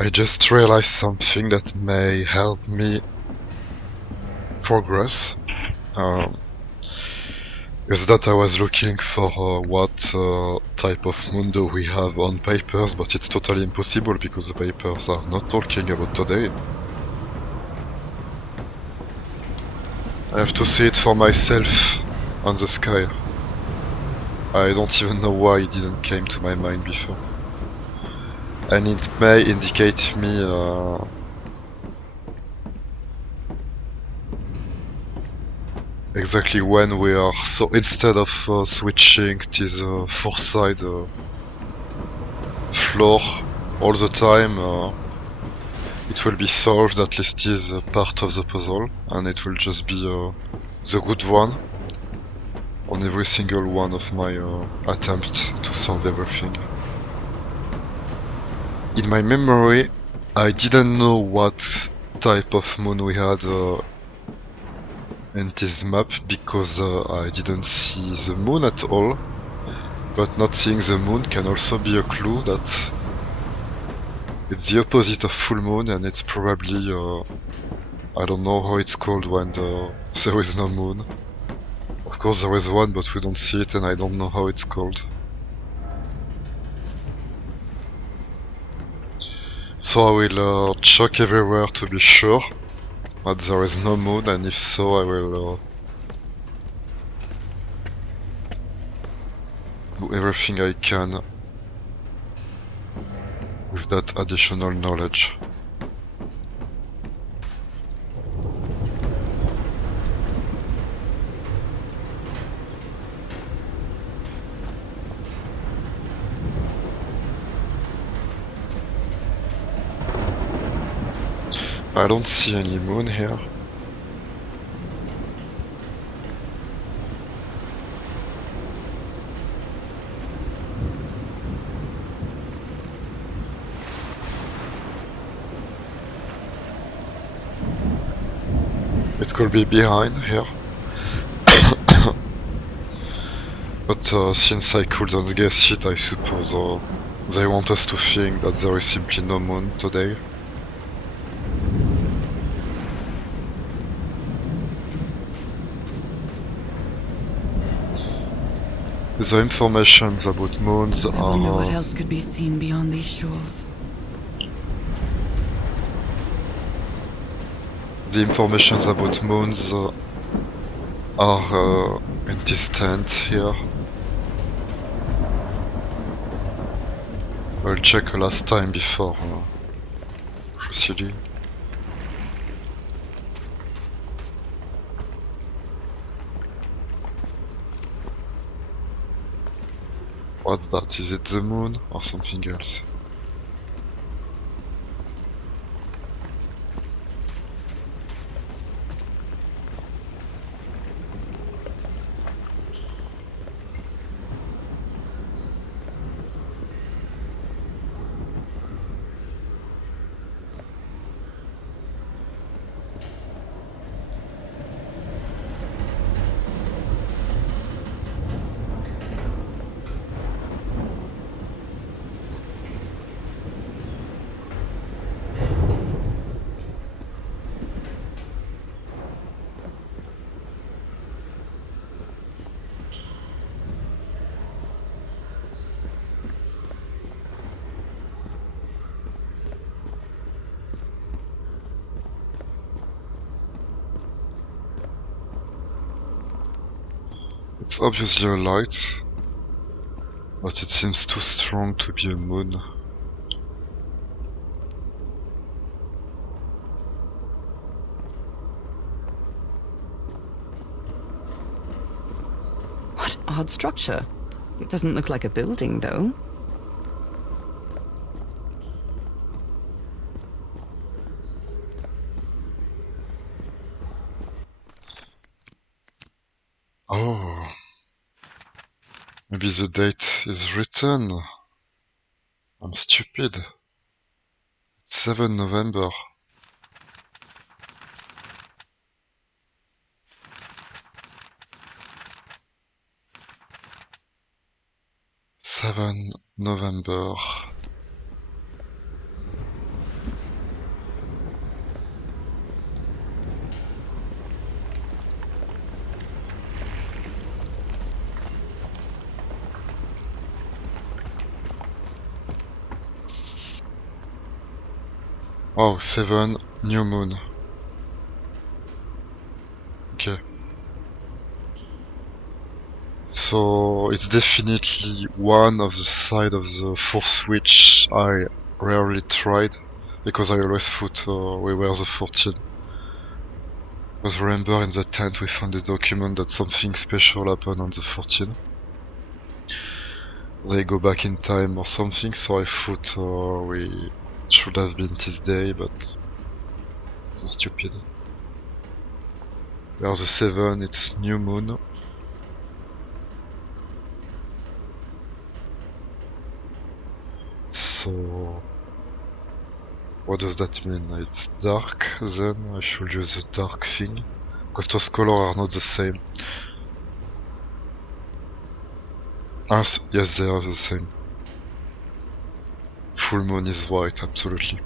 I just realized something that may help me progress. Is that I was looking for what type of moon do we have on papers, but it's totally impossible because the papers are not talking about today. I have to see it for myself on the sky. I don't even know why it didn't came to my mind before. And it may indicate me exactly when we are. So instead of switching to the fourth side floor all the time, it will be solved, at least is part of the puzzle, and it will just be the good one on every single one of my attempts to solve everything. In my memory, I didn't know what type of moon we had in this map because I didn't see the moon at all. But not seeing the moon can also be a clue that it's the opposite of full moon, and it's probably I don't know how it's called when there is no moon. Of course there is one, but we don't see it, and I don't know how it's called. So I will check everywhere to be sure that there is no moon, and if so I will do everything I can with that additional knowledge. I don't see any moon here. It could be behind here. But since I couldn't guess it, I suppose they want us to think that there is simply no moon today. The informations about moons I wonder what are... else could be seen beyond these shores. the informations about moons are in this tent here. I'll check last time before proceeding. What's that? Is it the moon or something else? It's obviously a light, but it seems too strong to be a moon. What odd structure. It doesn't look like a building, though. Oh, maybe the date is written. I'm stupid. It's 7 November. November. Wow, 7, new moon. Okay. So it's definitely one of the side of the force which I rarely tried, because I always thought we were the 14. Because remember in the tent we found a document that something special happened on the 14. They go back in time or something, so I thought we should have been this day, but it was stupid. We are the 7, it's new moon. So what does that mean? It's dark, then I should use a dark thing, because those colors are not the same. Ah, yes, they are the same. Full moon is white, absolutely.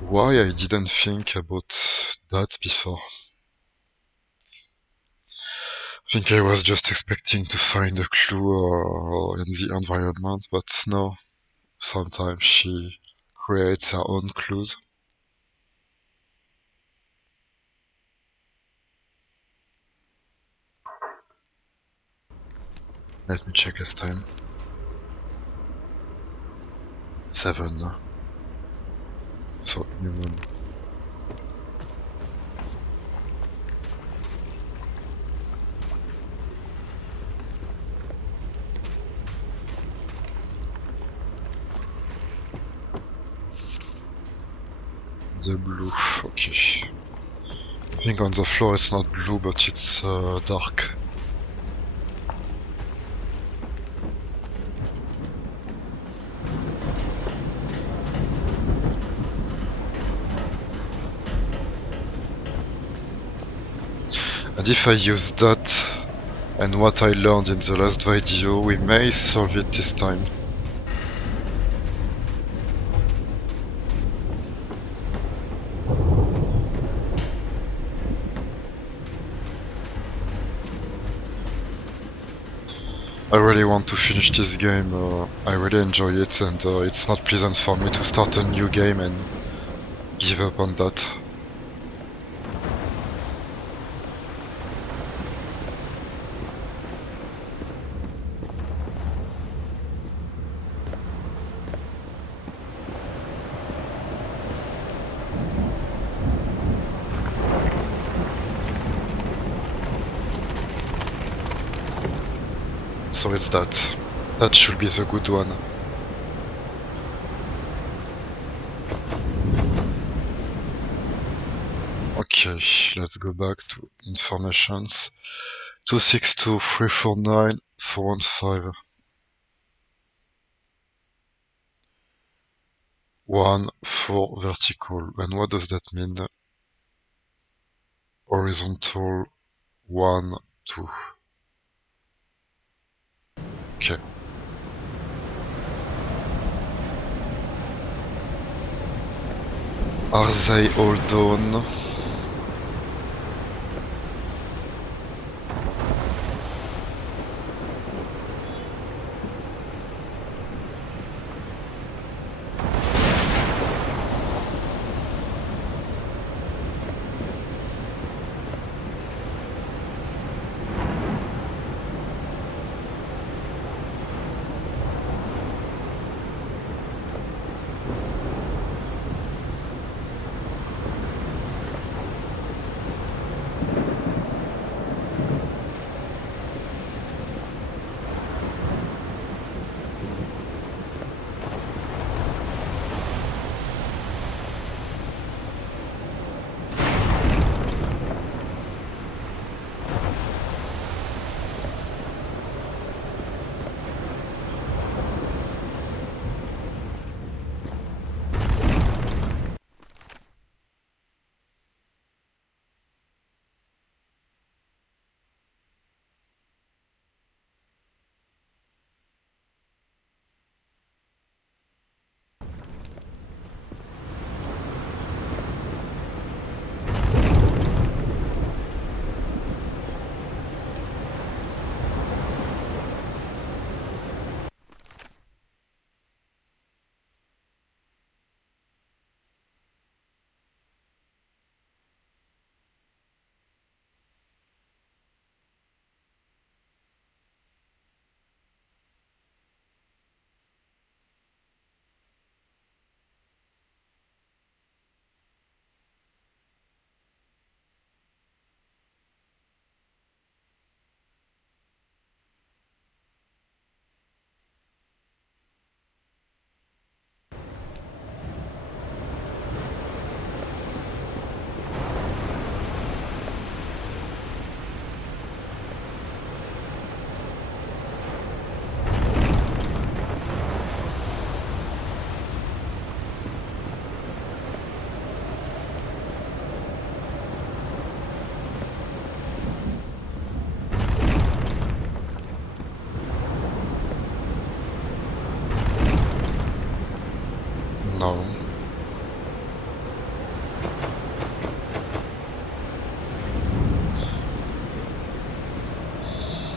Why I didn't think about that before? I think I was just expecting to find a clue in the environment, but no. Sometimes she creates her own clues. Let me check this time. 7. So, new moon. The blue, okay. I think on the floor it's not blue, but it's dark. And if I use that and what I learned in the last video, we may solve it this time. I really want to finish this game, I really enjoy it, and it's not pleasant for me to start a new game and give up on that. So it's that. That should be the good one. Okay, let's go back to informations. 262 349 415. 1 4 vertical. And what does that mean? Horizontal 1 2. Okay. Are they all done?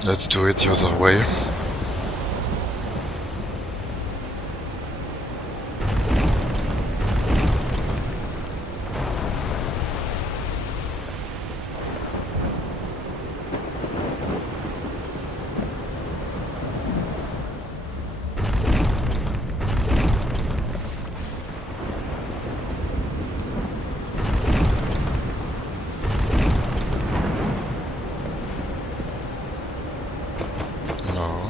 Let's do it the other way. No.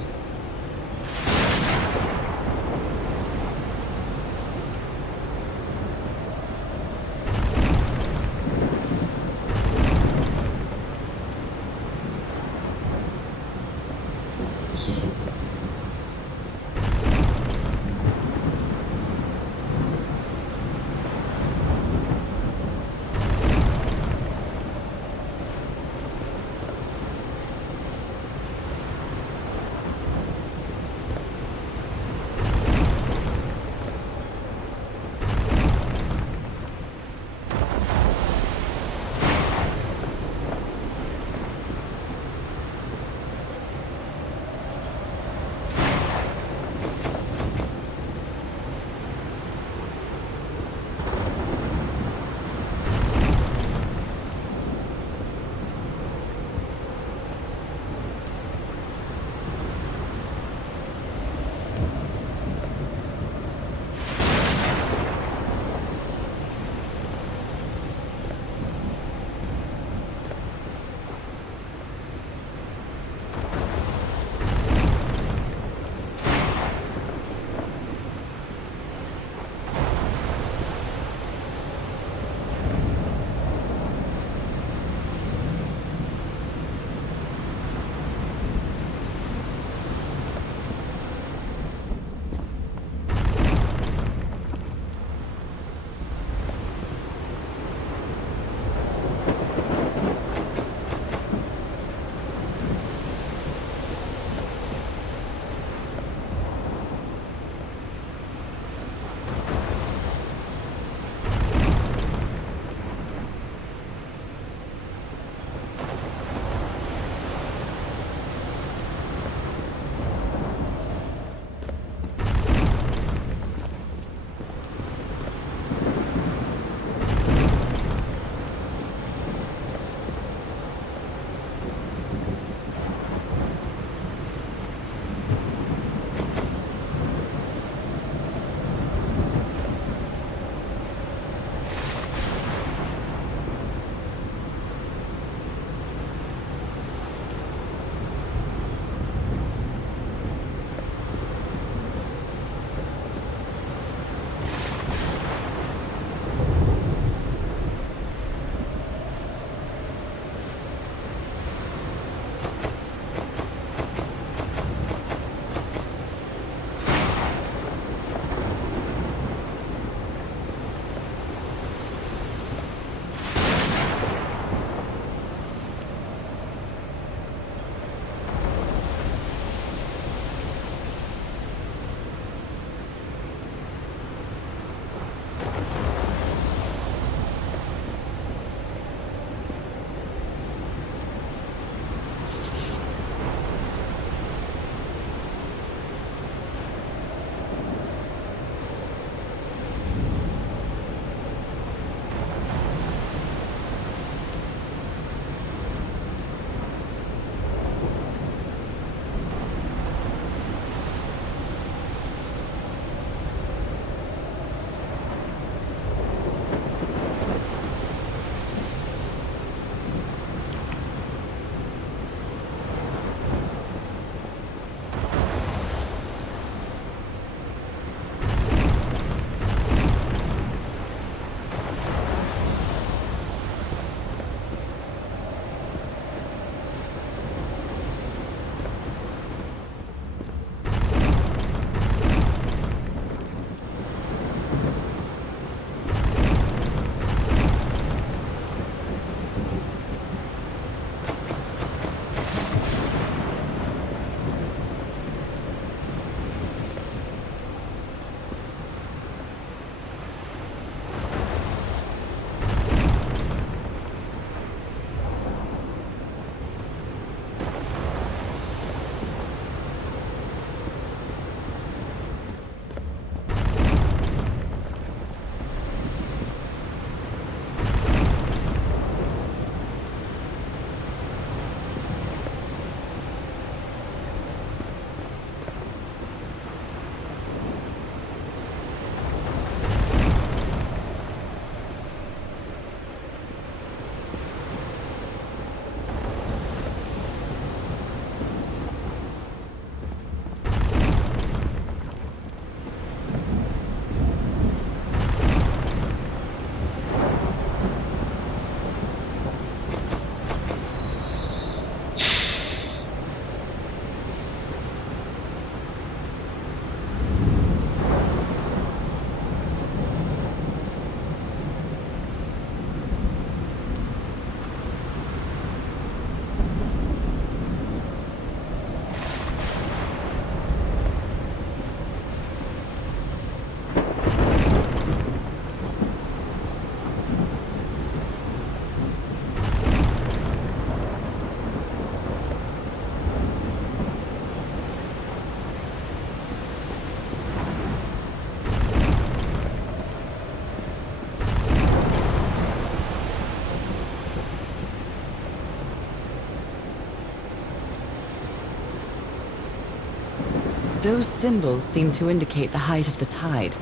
Those symbols seem to indicate the height of the tide.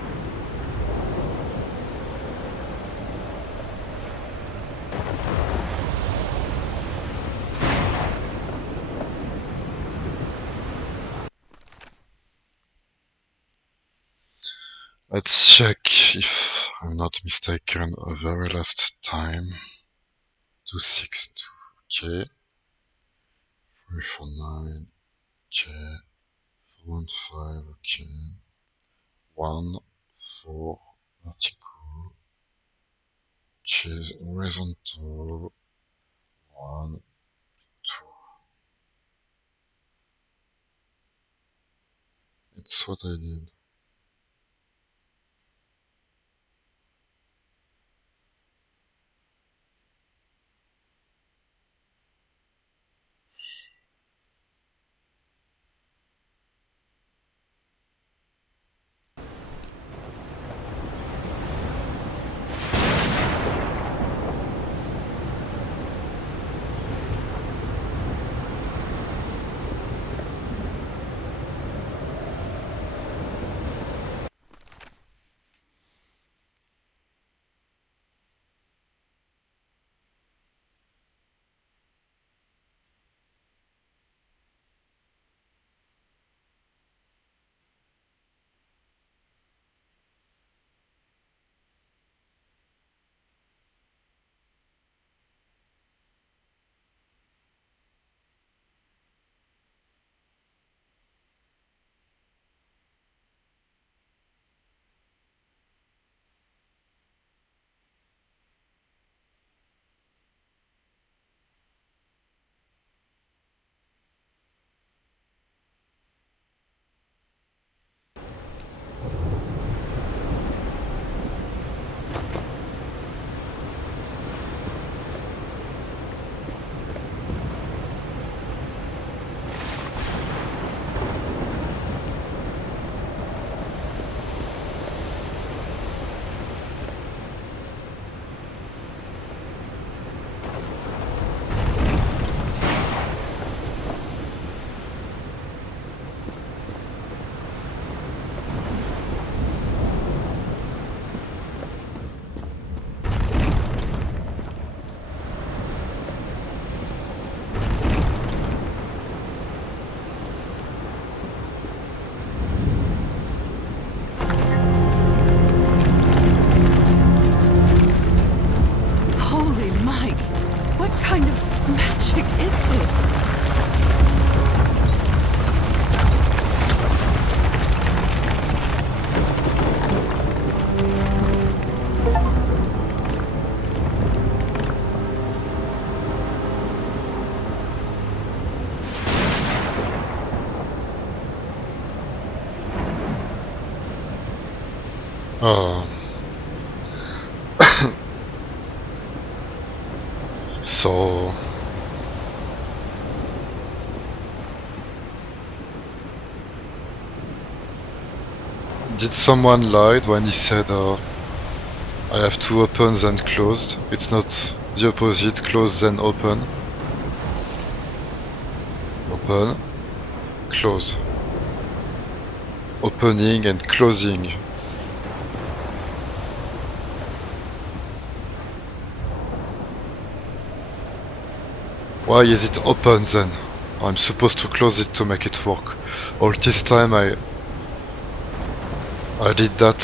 Let's check if I'm not mistaken a very last time. 262, okay. 349, okay. 415, okay. 1, 4, vertical, which is horizontal, 1, 2. It's what I did. Holy Mike! What kind of magic is this? Oh. So... Did someone lie when he said I have to open then closed? It's not the opposite, close then open. Open, close. Opening and closing. Why is it open then? I'm supposed to close it to make it work. All this time I did that.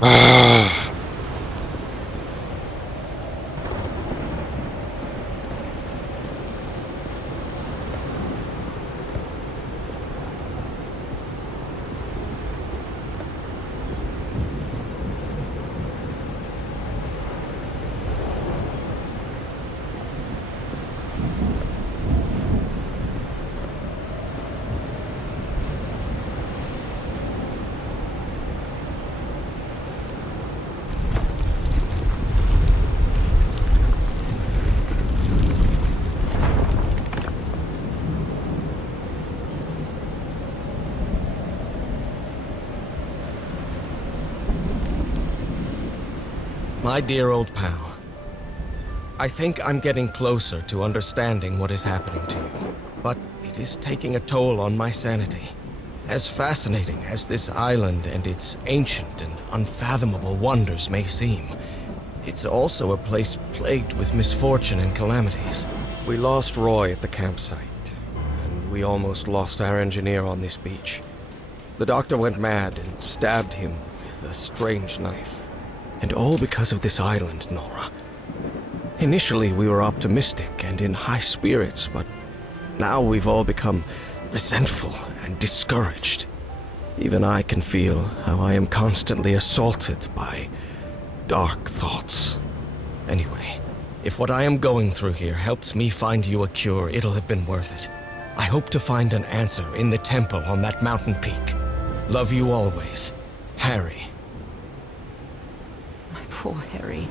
Ah. My dear old pal, I think I'm getting closer to understanding what is happening to you, but it is taking a toll on my sanity. As fascinating as this island and its ancient and unfathomable wonders may seem, it's also a place plagued with misfortune and calamities. We lost Roy at the campsite, and we almost lost our engineer on this beach. The doctor went mad and stabbed him with a strange knife. And all because of this island, Nora. Initially, we were optimistic and in high spirits, but now we've all become resentful and discouraged. Even I can feel how I am constantly assaulted by dark thoughts. Anyway, if what I am going through here helps me find you a cure, it'll have been worth it. I hope to find an answer in the temple on that mountain peak. Love you always, Harry. My poor Harry.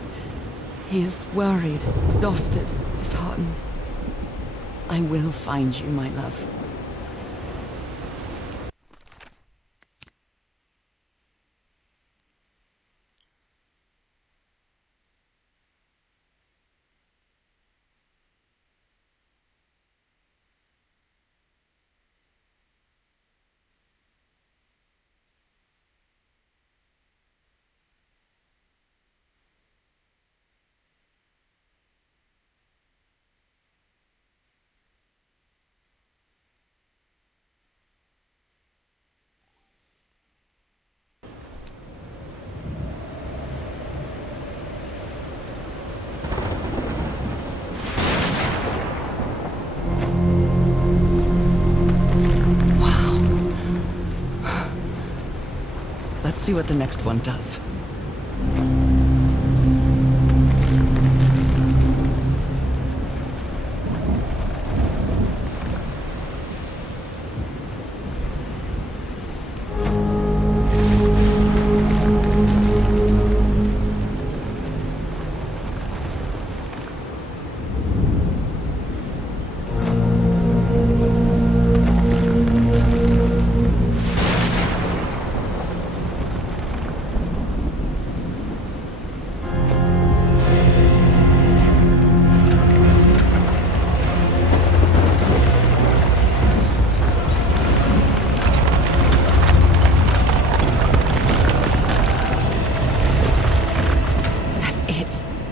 He is worried, exhausted, disheartened. I will find you, my love. Let's see what the next one does.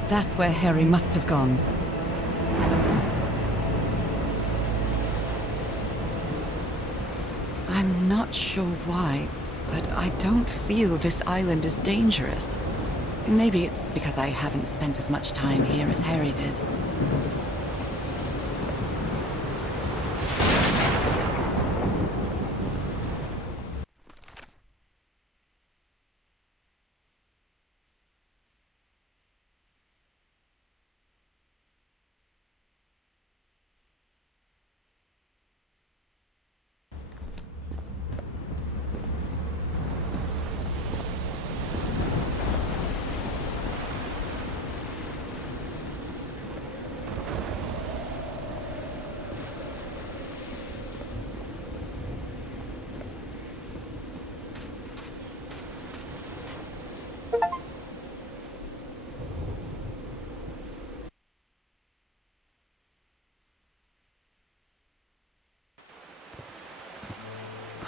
That's where Harry must have gone. I'm not sure why, but I don't feel this island is dangerous. Maybe it's because I haven't spent as much time here as Harry did.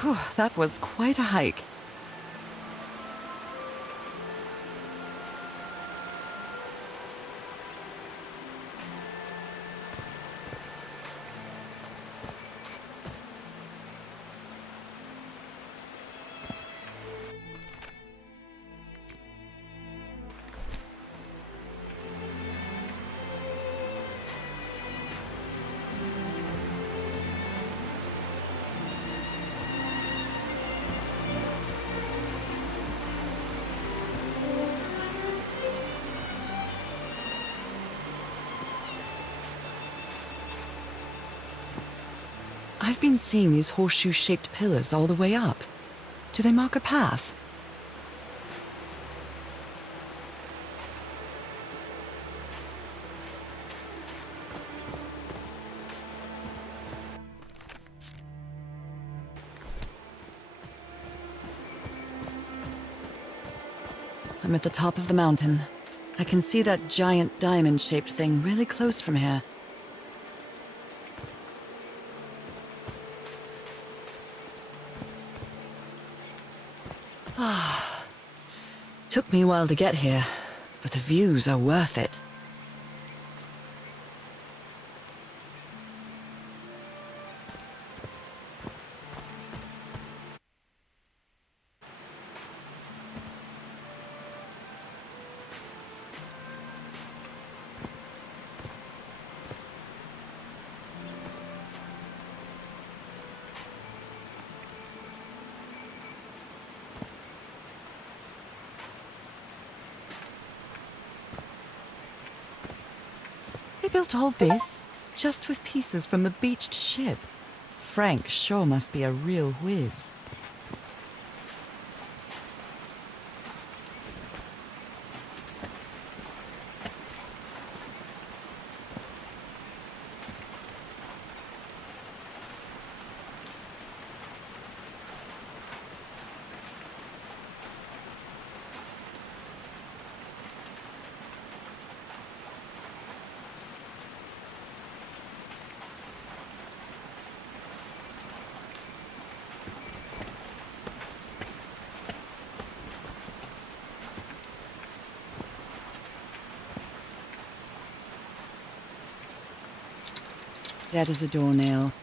Whew, that was quite a hike. I've been seeing these horseshoe-shaped pillars all the way up. Do they mark a path? I'm at the top of the mountain. I can see that giant diamond-shaped thing really close from here. Ah, took me a while to get here, but the views are worth it. They built all this just with pieces from the beached ship. Frank sure must be a real whiz. Dead as a doornail.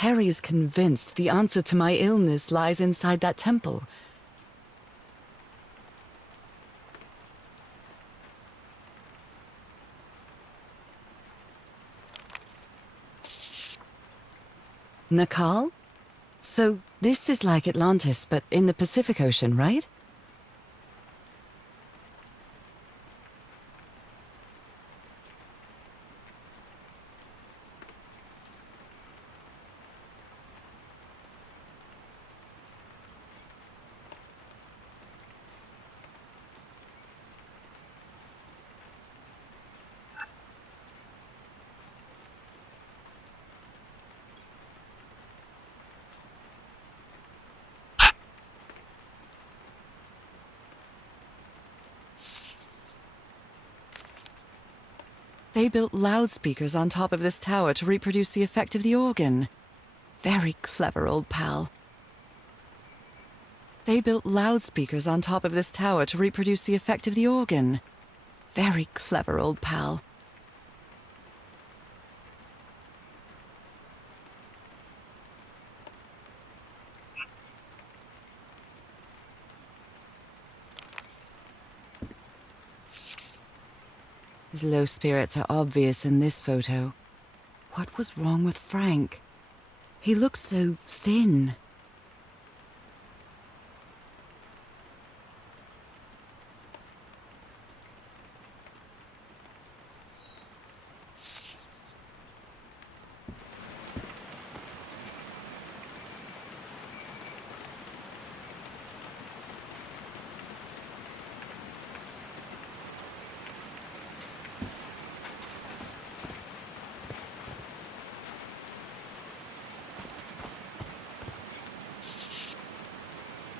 Harry's convinced the answer to my illness lies inside that temple. Nakal? So this is like Atlantis, but in the Pacific Ocean, right? They built loudspeakers on top of this tower to reproduce the effect of the organ. Very clever, old pal. They built loudspeakers on top of this tower to reproduce the effect of the organ. Very clever, old pal. His low spirits are obvious in this photo. What was wrong with Frank? He looked so thin.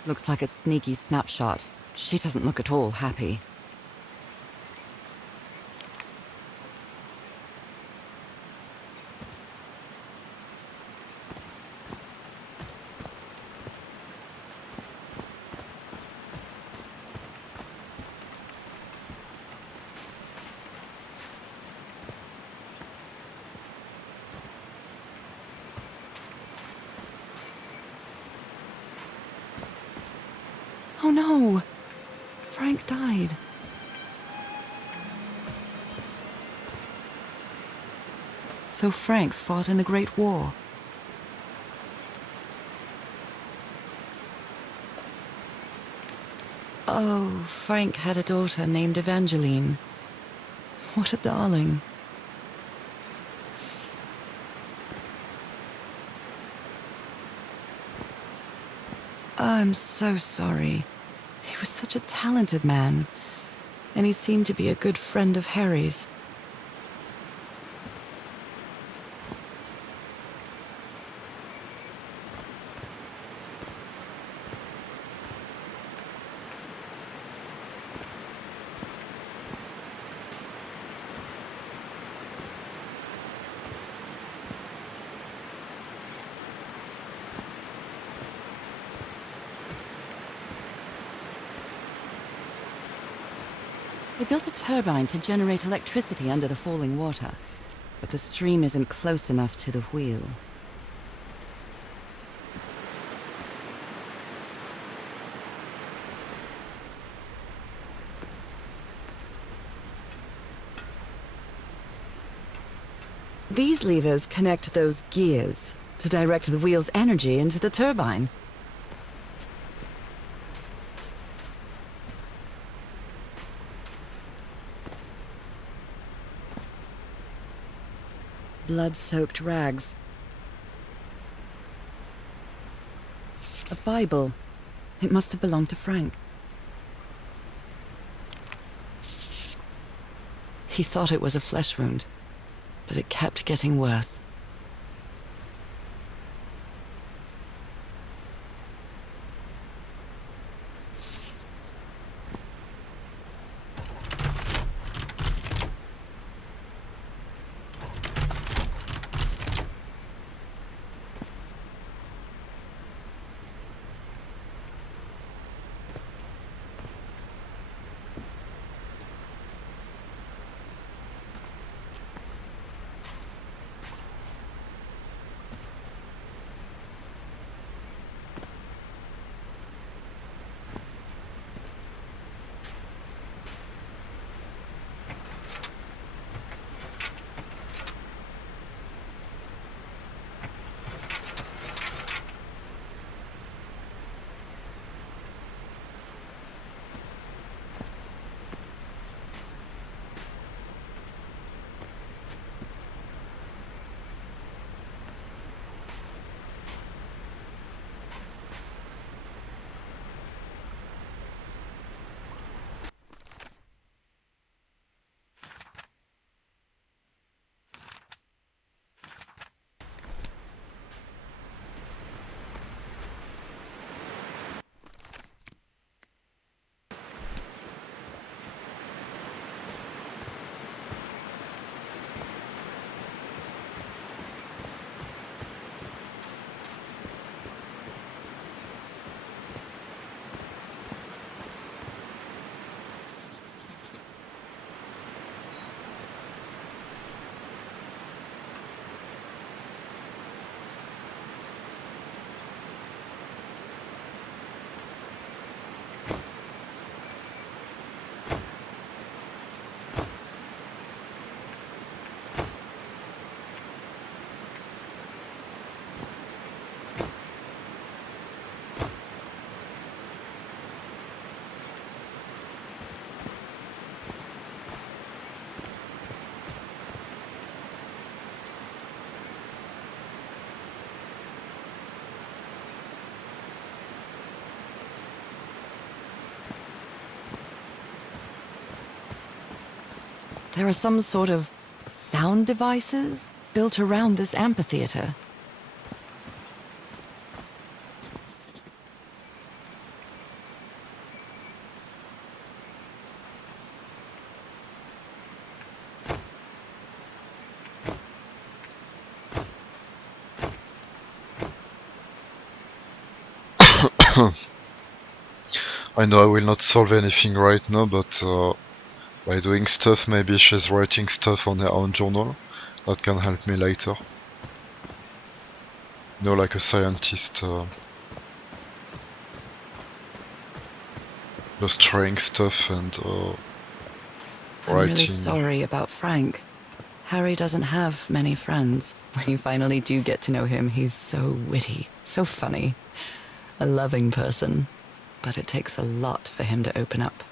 Looks like a sneaky snapshot. She doesn't look at all happy. Oh no! Frank died. So Frank fought in the Great War. Oh, Frank had a daughter named Evangeline. What a darling. I'm so sorry. He was such a talented man, and he seemed to be a good friend of Harry's. They built a turbine to generate electricity under the falling water, but the stream isn't close enough to the wheel. These levers connect those gears to direct the wheel's energy into the turbine. Blood-soaked rags. A Bible. It must have belonged to Frank. He thought it was a flesh wound, but it kept getting worse. There are some sort of sound devices built around this amphitheater. I know I will not solve anything right now, but by doing stuff, maybe she's writing stuff on her own journal. That can help me later. You know, like a scientist. just trying stuff and I'm really writing. sorry about Frank. Harry doesn't have many friends. When you finally do get to know him, he's so witty, so funny. A loving person. But it takes a lot for him to open up.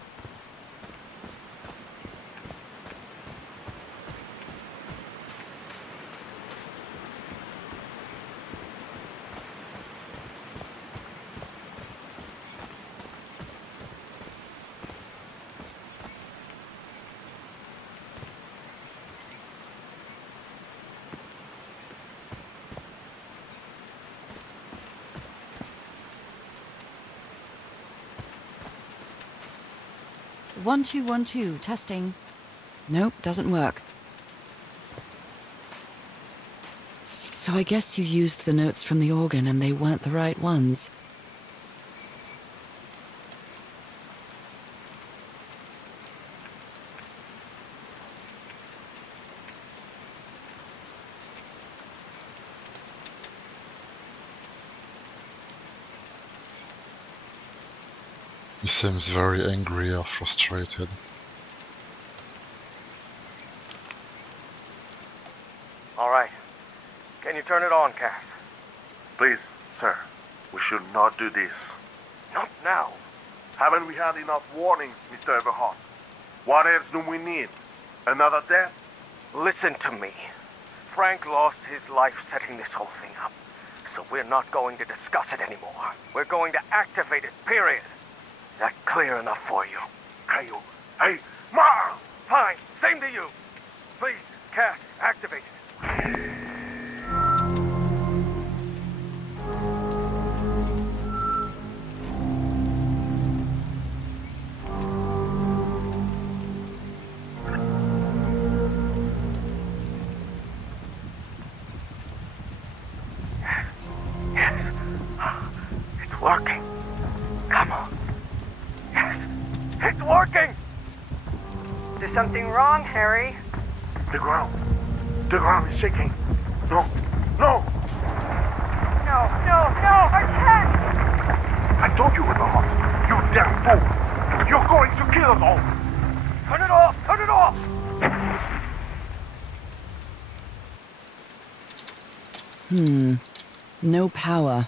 One, two, testing. Nope, doesn't work. So I guess you used the notes from the organ and they weren't the right ones. He seems very angry or frustrated. All right. Can you turn it on, Cass? Please, sir, we should not do this. Not now. Haven't we had enough warnings, Mr. Everhart? What else do we need? Another death? Listen to me. Frank lost his life setting this whole thing up. So we're not going to discuss it anymore. We're going to activate it, period. Is that clear enough for you? Caillou. Hey, Ma! Fine. Same to you. Please, Cass, activate it. Yes. It's working. Come on. Yes. It's working! Is there something wrong, Harry? The ground. The ground is shaking. No. No! No, I can't! I told you, Everhart. You damn fool. You're going to kill us all. Turn it off! Turn it off! No power.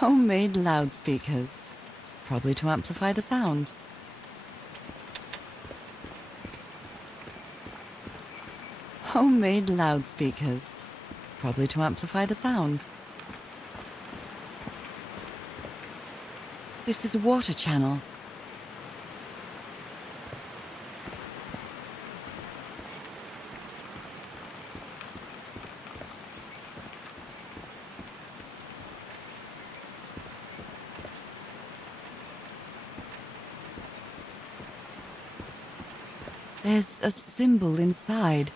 Homemade loudspeakers. Probably to amplify the sound. Homemade loudspeakers. Probably to amplify the sound. This is a water channel. There's a symbol inside.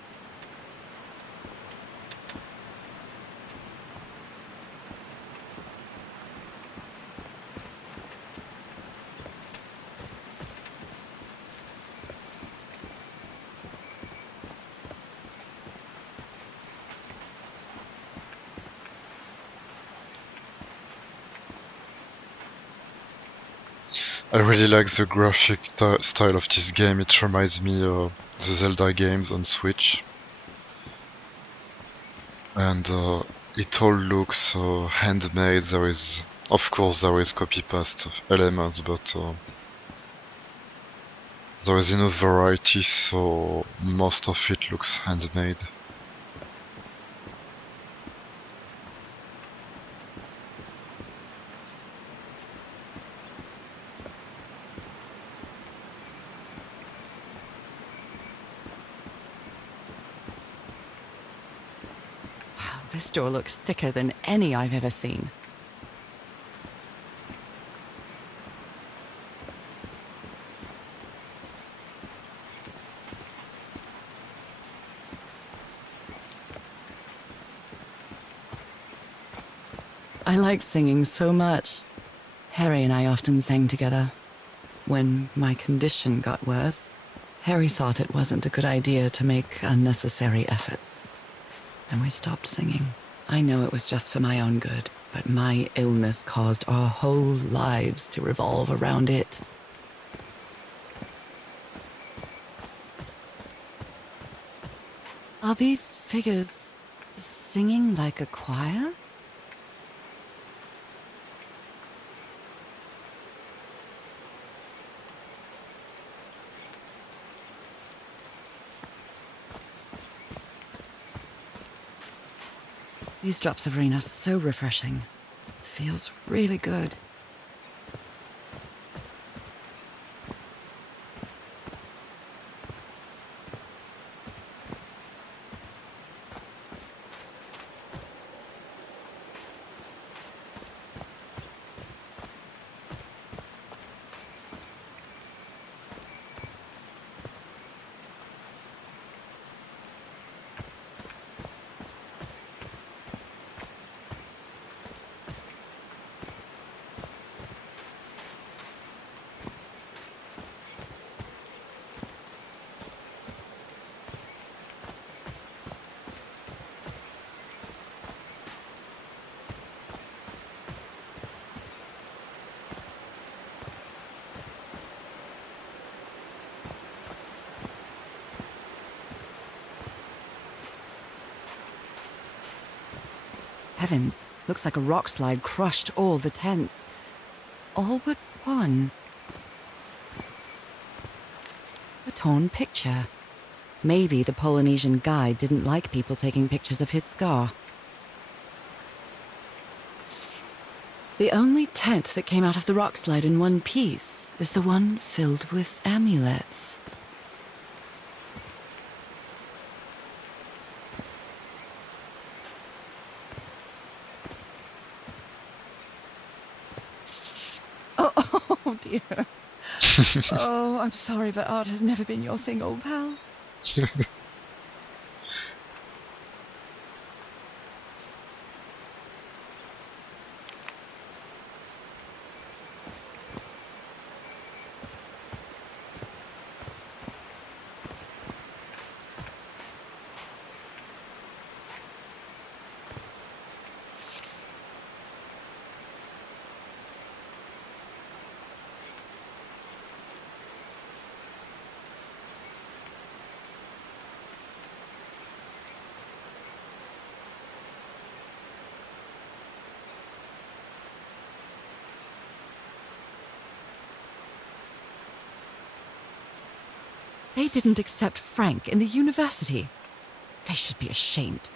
I really like the graphic style of this game. It reminds me of the Zelda games on Switch. And it all looks handmade. There is, of course, there is copy-paste elements, but there is enough variety, so most of it looks handmade. Wow, this door looks thicker than any I've ever seen. I like singing so much. Harry and I often sang together. When my condition got worse, Harry thought it wasn't a good idea to make unnecessary efforts. And we stopped singing. I know it was just for my own good, but my illness caused our whole lives to revolve around it. Are these figures singing like a choir? These drops of rain are so refreshing. Feels really good. Heavens, looks like a rock slide crushed all the tents. All but one. A torn picture. Maybe the Polynesian guide didn't like people taking pictures of his scar. The only tent that came out of the rock slide in one piece is the one filled with amulets. Oh dear. Oh, I'm sorry, but art has never been your thing, old pal. They didn't accept Frank in the university. They should be ashamed.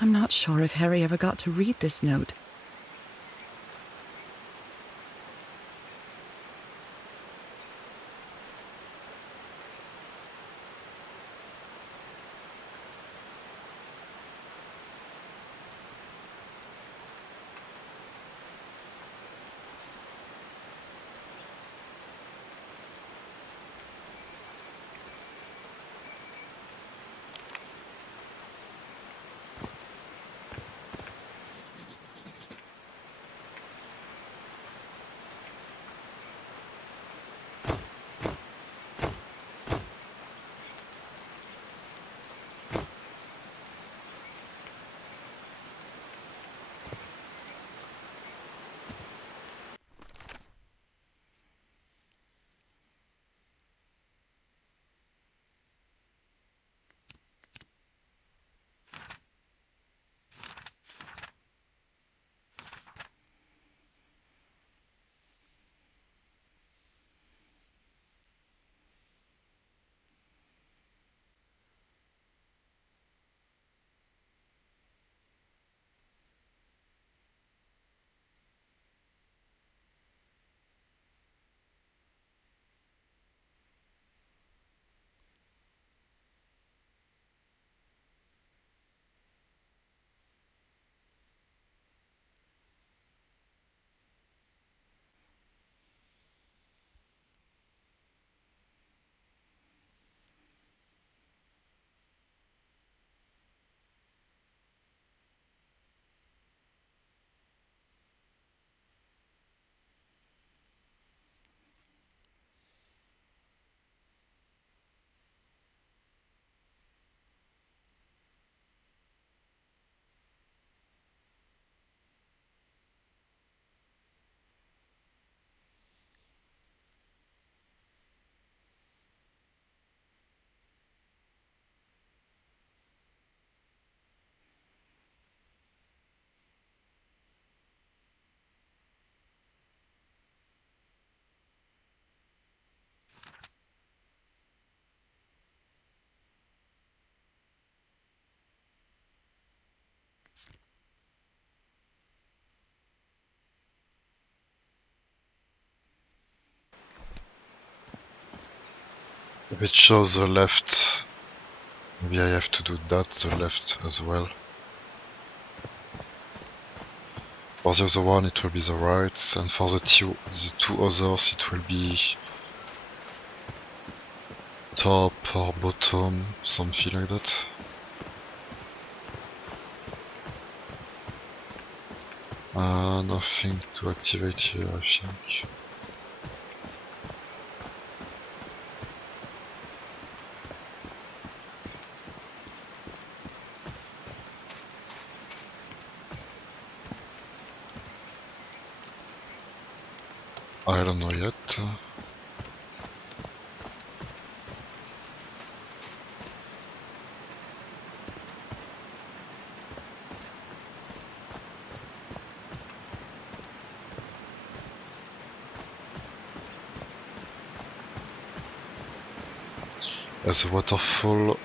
I'm not sure if Harry ever got to read this note. If it shows the left, maybe I have to do that, the left as well. For the other one it will be the right, and for the two others it will be top or bottom, something like that. Nothing to activate here, I think. I don't know yet. As a waterfall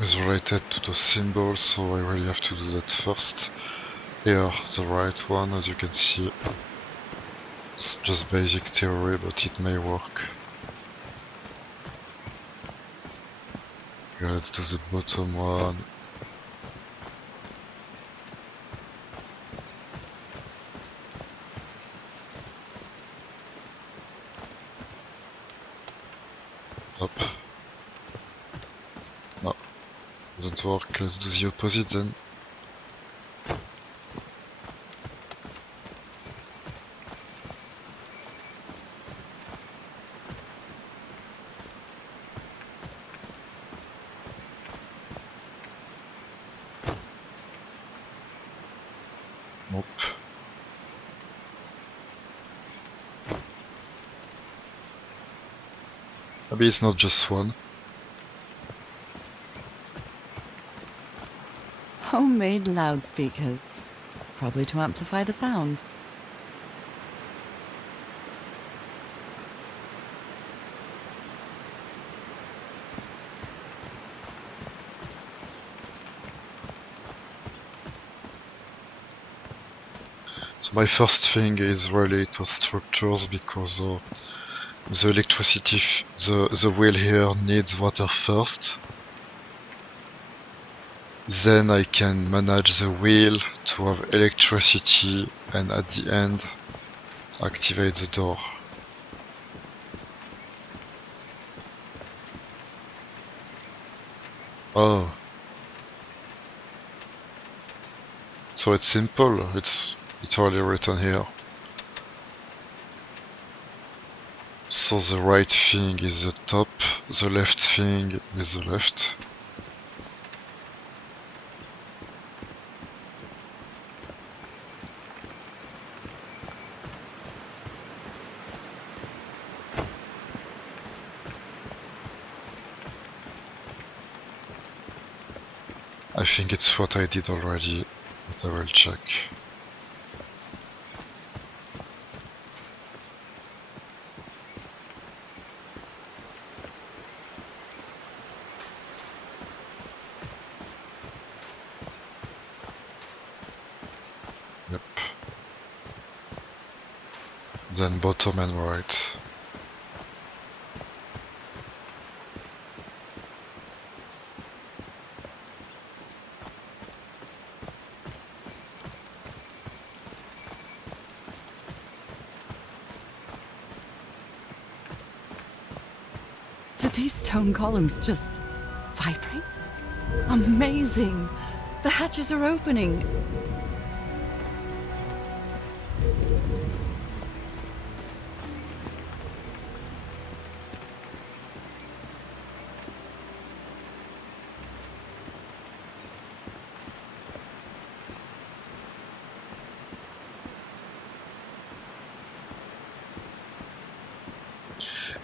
is related to the symbol, so I really have to do that first. Here, the right one, as you can see. It's just basic theory, but it may work. Yeah, let's do the bottom one. Up. No, doesn't work. Let's do the opposite then. Nope. Maybe it's not just one. Homemade loudspeakers. Probably to amplify the sound. So my first thing is really to structures, because the electricity, the wheel here needs water first. Then I can manage the wheel to have electricity, and at the end activate the door. Oh. So it's simple, it's already written here. So the right thing is the top, the left thing is the left. I think it's what I did already, but I will check. Yep. Then bottom and right. Did these stone columns just vibrate? Amazing! The hatches are opening.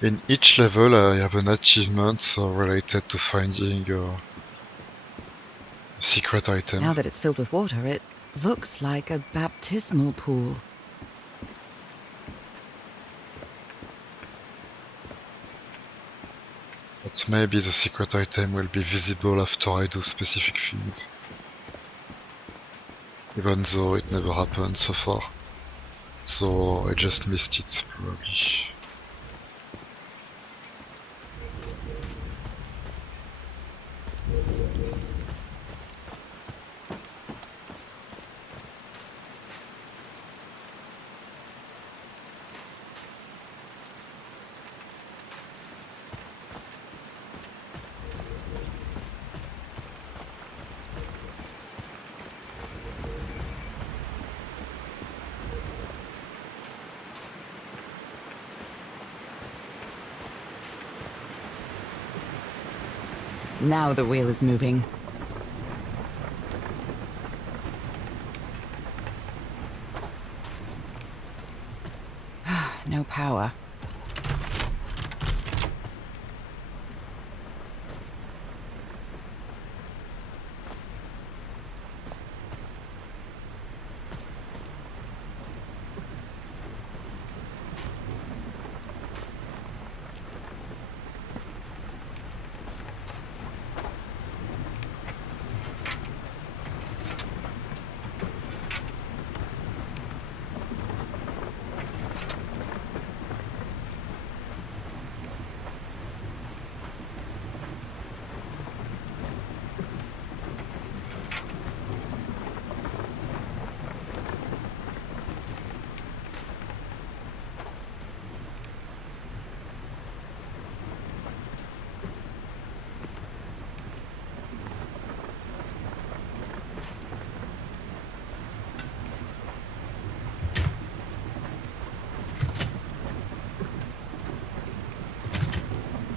In each level I have an achievement related to finding a secret item. Now that it's filled with water, it looks like a baptismal pool. But maybe the secret item will be visible after I do specific things. Even though it never happened so far. So I just missed it, probably. Now the wheel is moving. No power.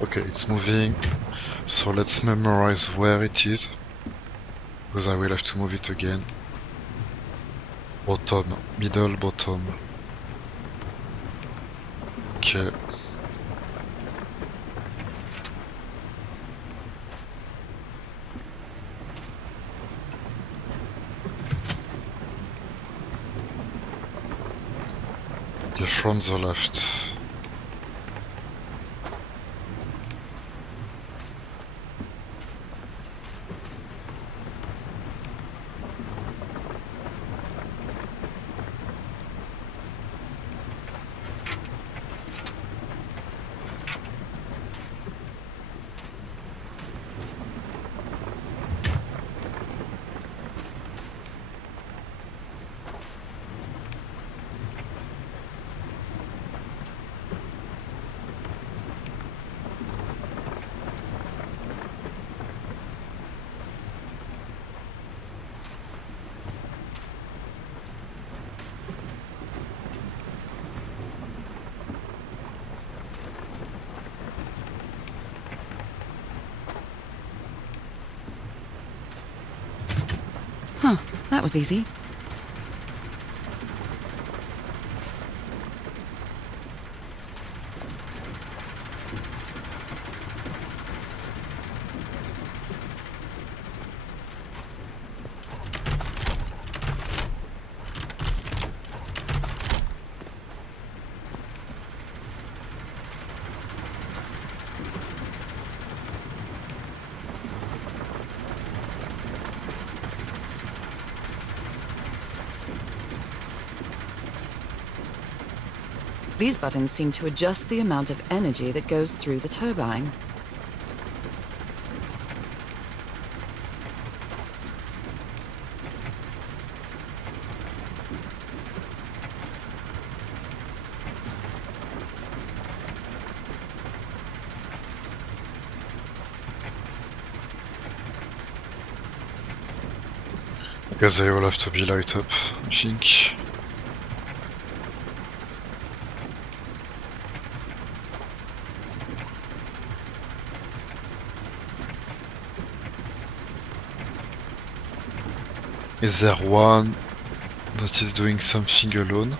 Okay, it's moving, so let's memorize where it is, because I will have to move it again. Bottom, middle, bottom. Okay. Okay, from the left. Huh, that was easy. These buttons seem to adjust the amount of energy that goes through the turbine. I guess they all have to be light up, I think. Is there one that is doing something alone?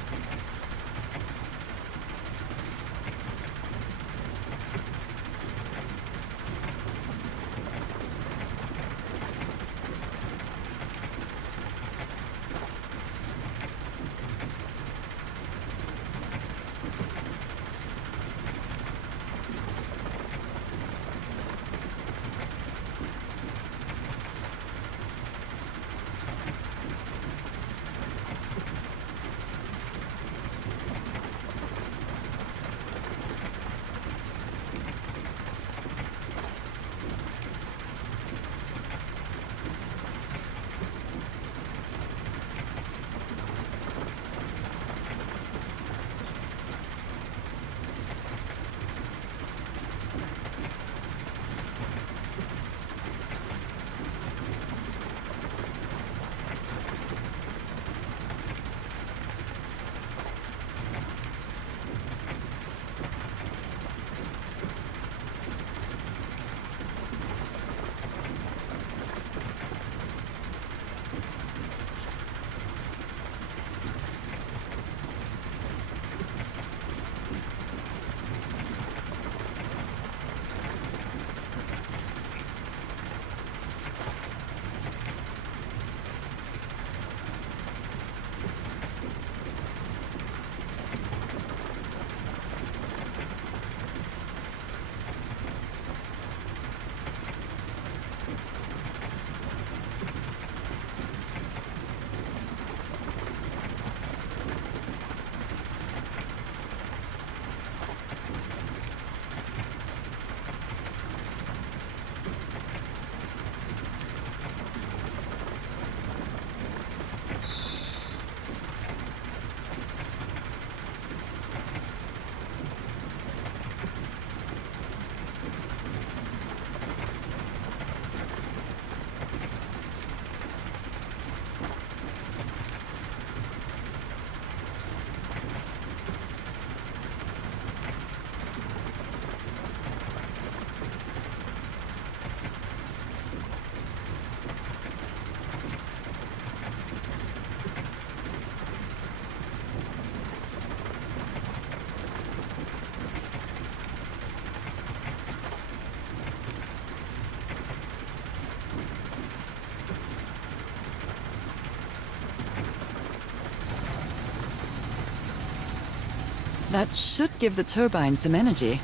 That should give the turbine some energy.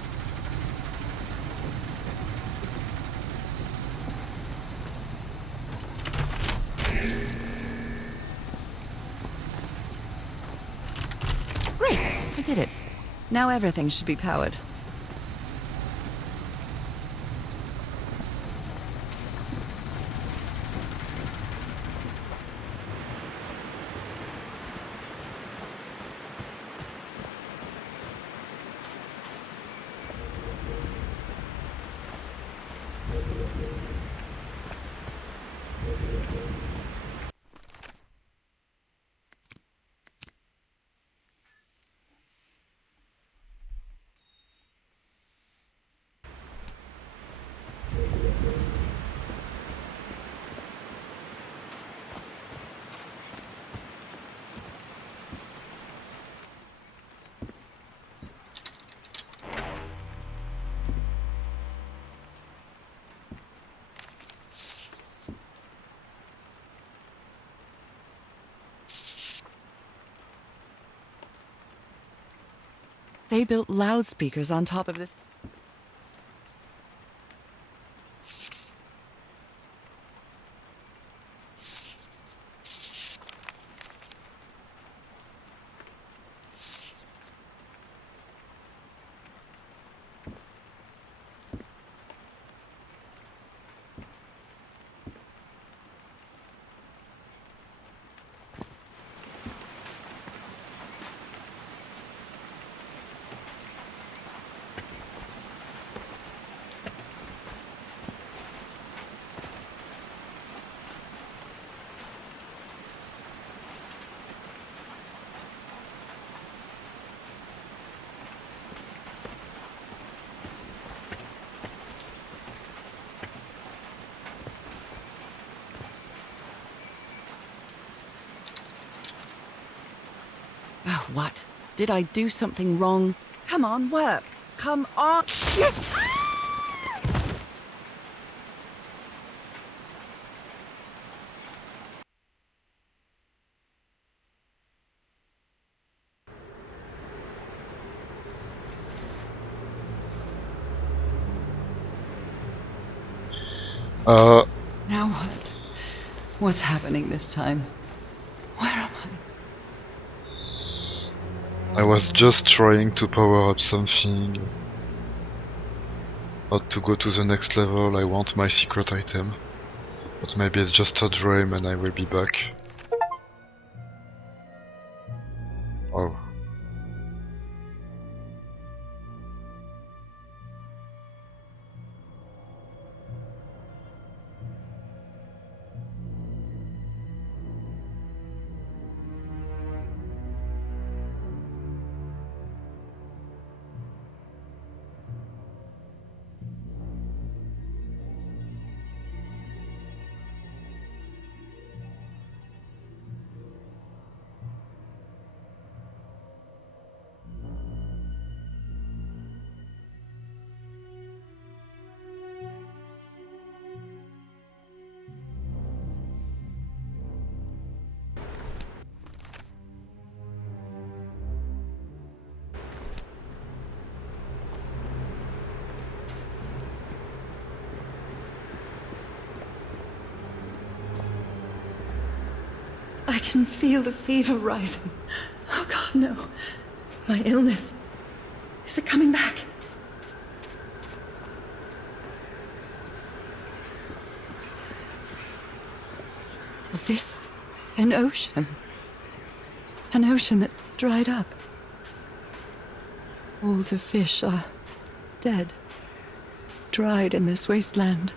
Great, I did it. Now everything should be powered. They built loudspeakers on top of this. Oh, what? Did I do something wrong? Come on, work. Come on. Now what? What's happening this time? Where am I? I was just trying to power up something. Or to go to the next level, I want my secret item. But maybe it's just a dream and I will be back. Oh. I can feel the fever rising. Oh God, no. My illness. Is it coming back? Was this an ocean? An ocean that dried up? All the fish are dead. Dried in this wasteland.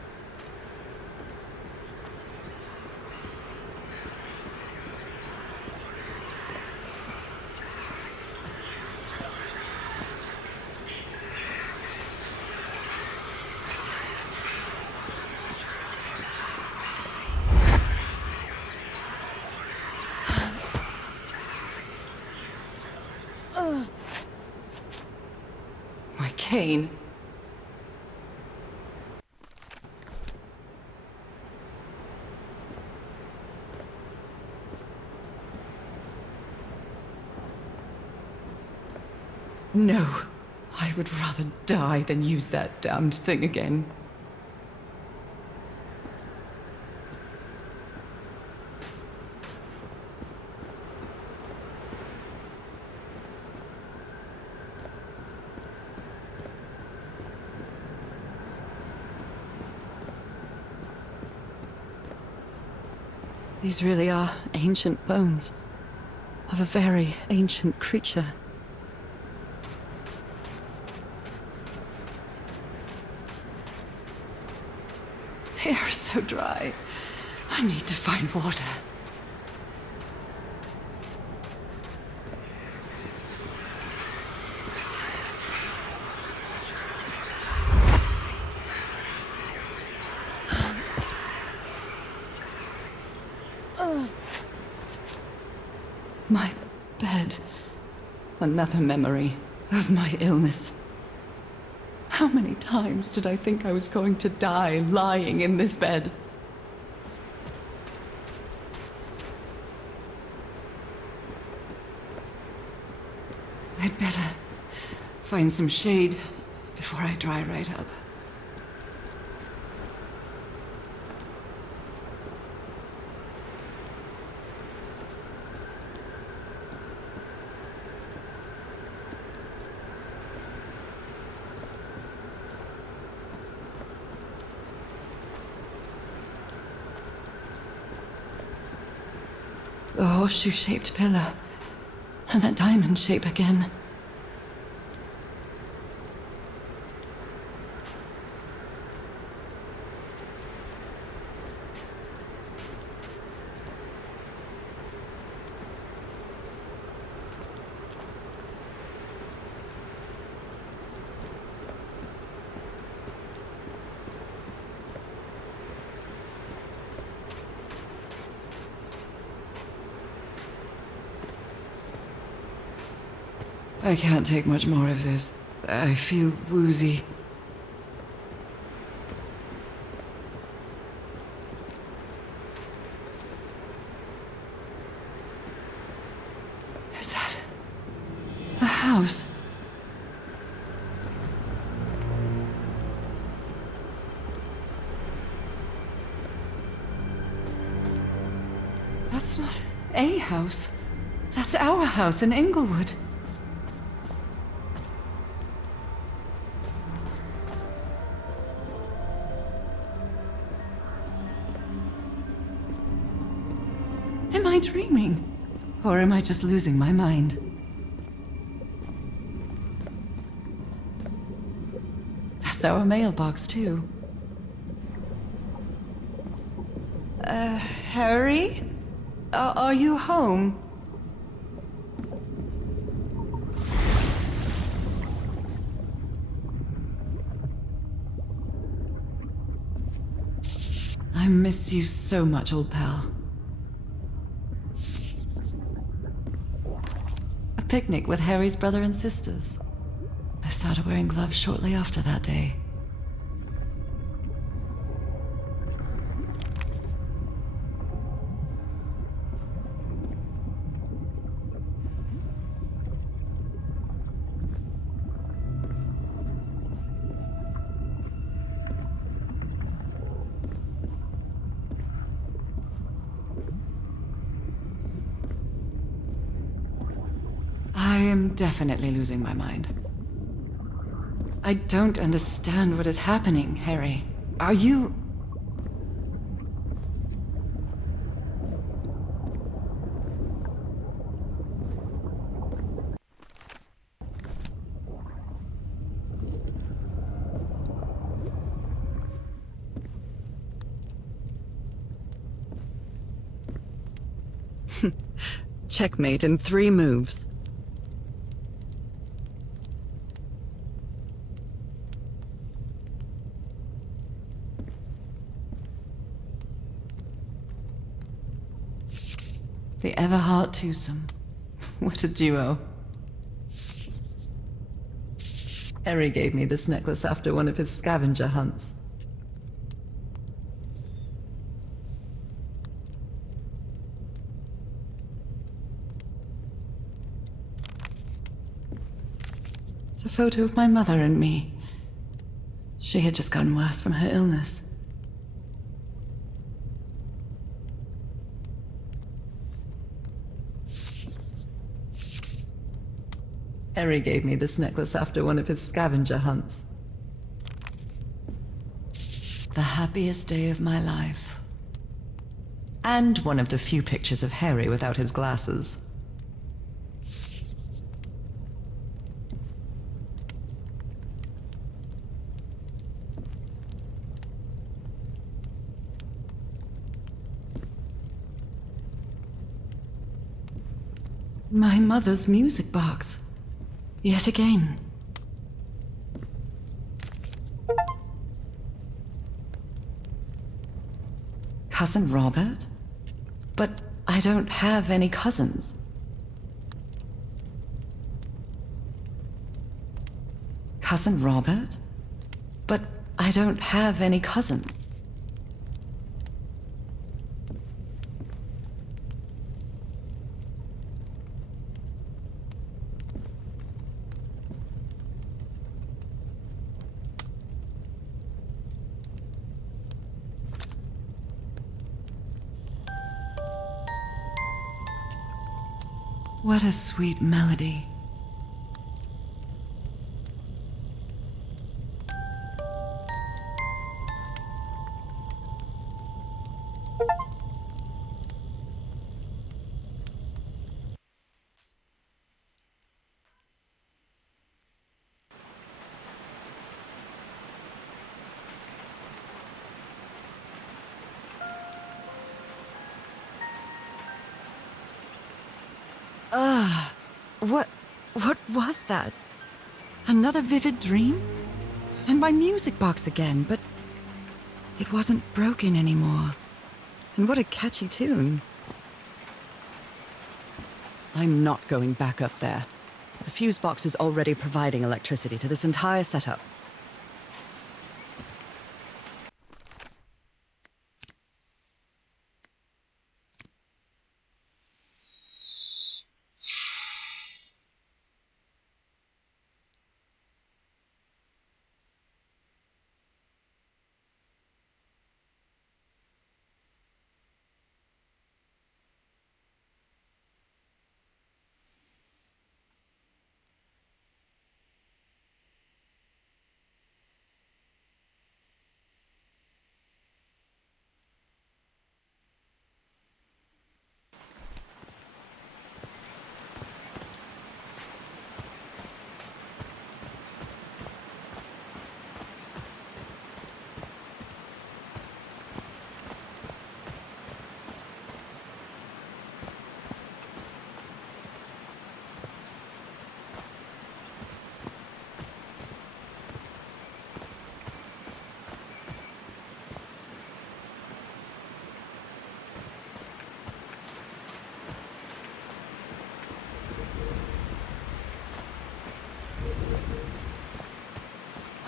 My cane. No. I would rather die than use that damned thing again. These really are ancient bones of a very ancient creature. They are so dry. I need to find water. My bed. Another memory of my illness. How many times did I think I was going to die lying in this bed? I'd better find some shade before I dry right up. The horseshoe-shaped pillar, and that diamond shape again. I can't take much more of this. I feel woozy. Is that a house? That's not a house. That's our house in Inglewood. Am I dreaming? Or am I just losing my mind? That's our mailbox, too. Harry? Are you home? I miss you so much, old pal. A picnic with Harry's brother and sisters. I started wearing gloves shortly after that day. I am definitely losing my mind. I don't understand what is happening, Harry. Are you... Checkmate in 3 moves. The Everhart twosome. What a duo. Harry gave me this necklace after one of his scavenger hunts. photo of my mother and me. She had just gotten worse from her illness. Harry gave me this necklace after one of his scavenger hunts. The happiest day of my life. And one of the few pictures of Harry without his glasses. My mother's music box. Yet again. Cousin Robert? But I don't have any cousins. Cousin Robert? But I don't have any cousins. What a sweet melody. What was that? Another vivid dream? And my music box again, but it wasn't broken anymore. And what a catchy tune. I'm not going back up there. The fuse box is already providing electricity to this entire setup.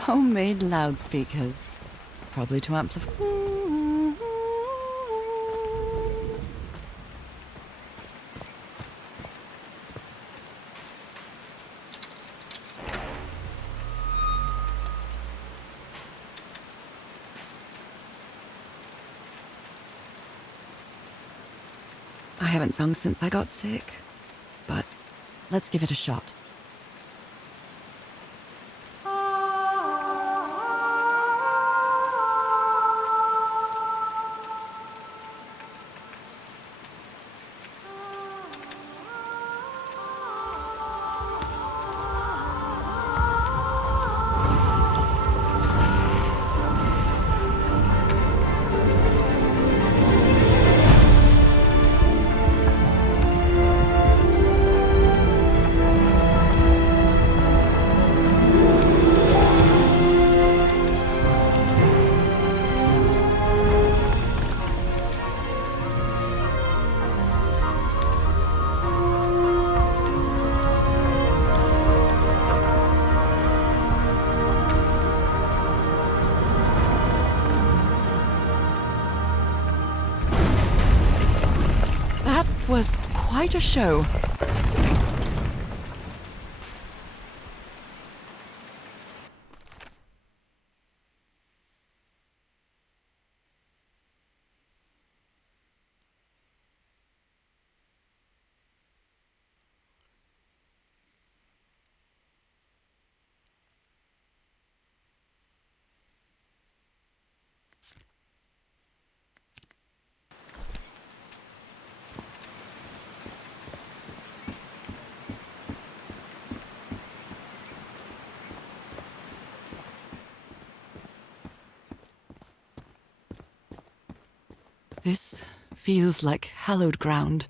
Homemade loudspeakers. Probably to amplify. I haven't sung since I got sick, but let's give it a shot. Was quite a show. This feels like hallowed ground.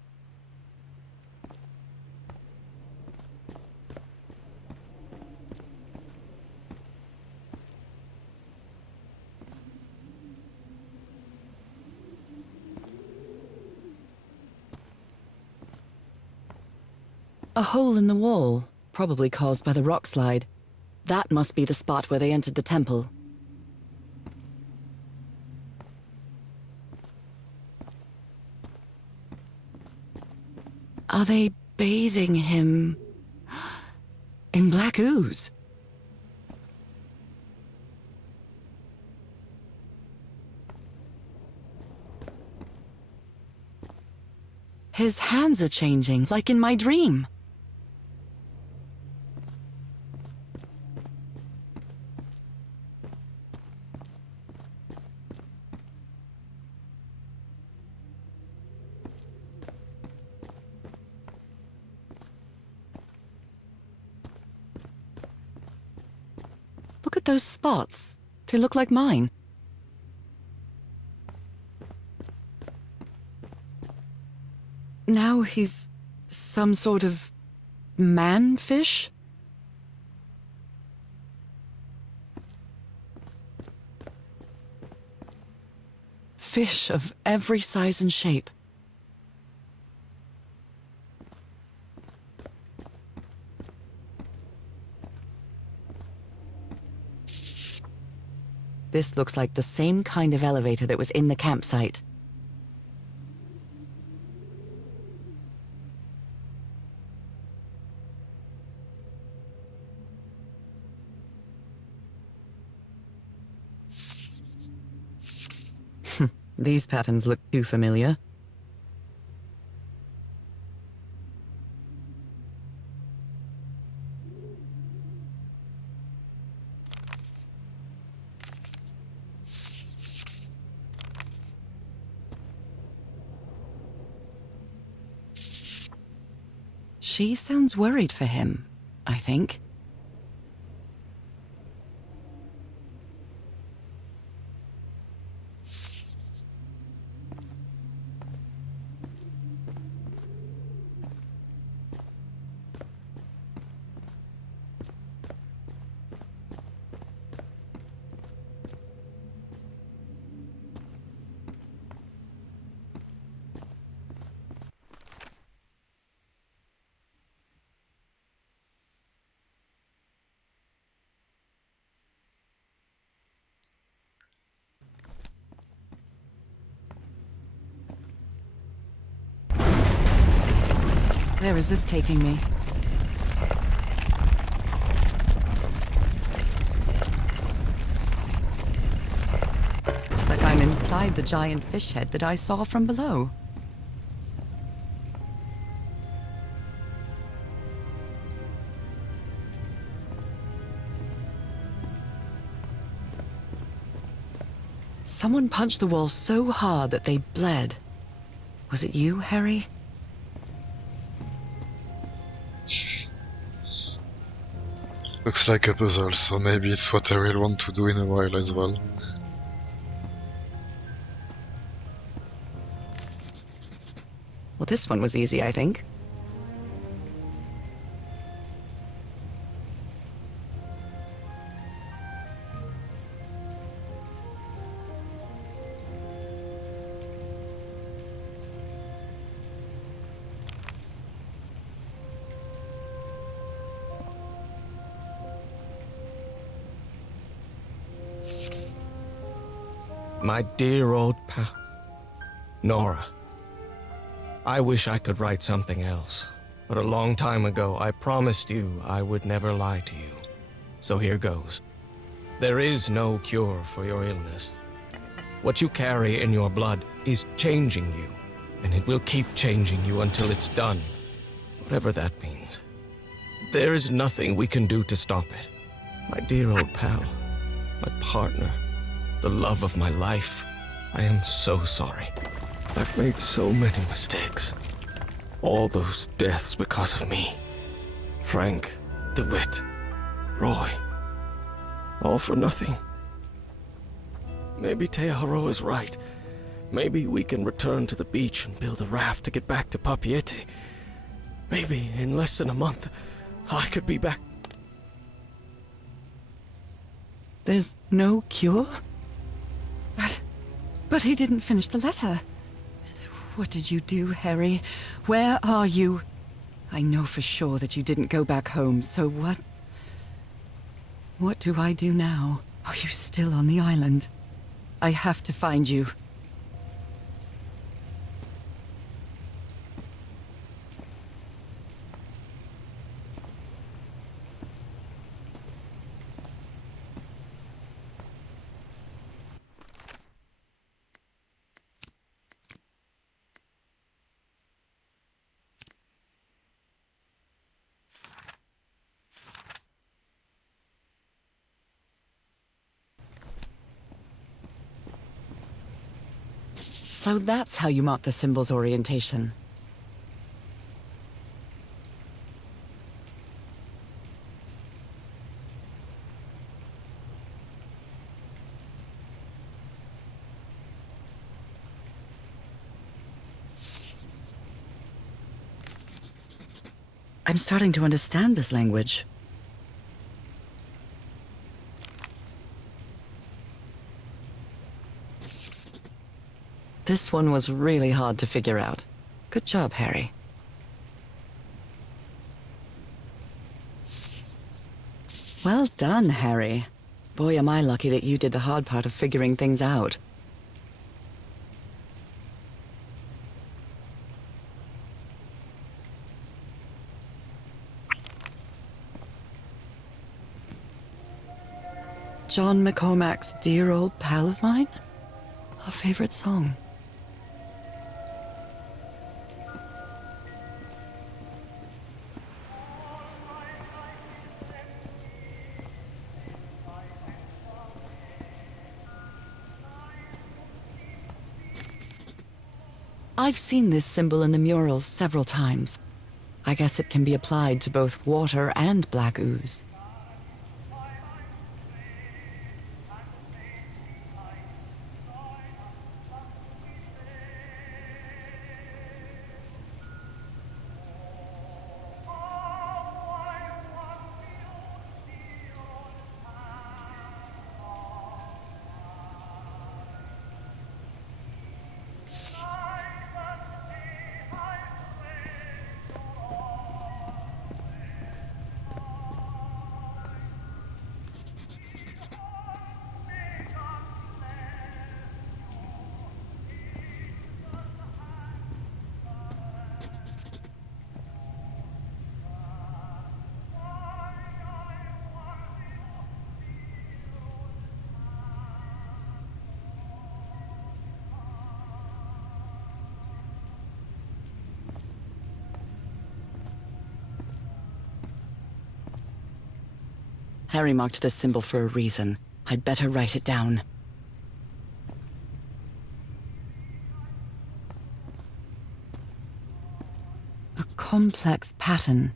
A hole in the wall, probably caused by the rock slide. That must be the spot where they entered the temple. Are they bathing him in black ooze? His hands are changing, like in my dream. Look at those spots. They look like mine. Now he's some sort of man-fish? Fish of every size and shape. This looks like the same kind of elevator that was in the campsite. These patterns look too familiar. She sounds worried for him, I think. Where is this taking me? Looks like I'm inside the giant fish head that I saw from below. Someone punched the wall so hard that they bled. Was it you, Harry? Looks like a puzzle, so maybe it's what I will want to do in a while as well. Well, this one was easy, I think. My dear old pal, Nora. I wish I could write something else, but a long time ago I promised you I would never lie to you. So here goes. There is no cure for your illness. What you carry in your blood is changing you, and it will keep changing you until it's done, whatever that means. There is nothing we can do to stop it. My dear old pal, my partner, the love of my life, I am so sorry. I've made so many mistakes. All those deaths because of me. Frank, DeWitt, Roy. All for nothing. Maybe Teahoro is right. Maybe we can return to the beach and build a raft to get back to Papeete. Maybe in less than a month, I could be back. There's no cure? But he didn't finish the letter. What did you do, Harry? Where are you? I know for sure that you didn't go back home, so what? What do I do now? Are you still on the island? I have to find you. So that's how you mark the symbol's orientation. I'm starting to understand this language. This one was really hard to figure out. Good job, Harry. Well done, Harry. Boy, am I lucky that you did the hard part of figuring things out. John McCormack's Dear Old Pal of Mine? Our favorite song. I've seen this symbol in the murals several times. I guess it can be applied to both water and black ooze. Harry marked this symbol for a reason. I'd better write it down. A complex pattern.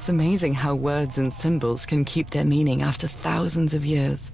It's amazing how words and symbols can keep their meaning after thousands of years.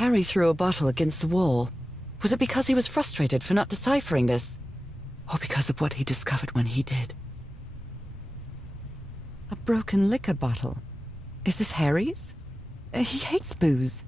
Harry threw a bottle against the wall. Was it because he was frustrated for not deciphering this? Or because of what he discovered when he did? A broken liquor bottle. Is this Harry's? He hates booze.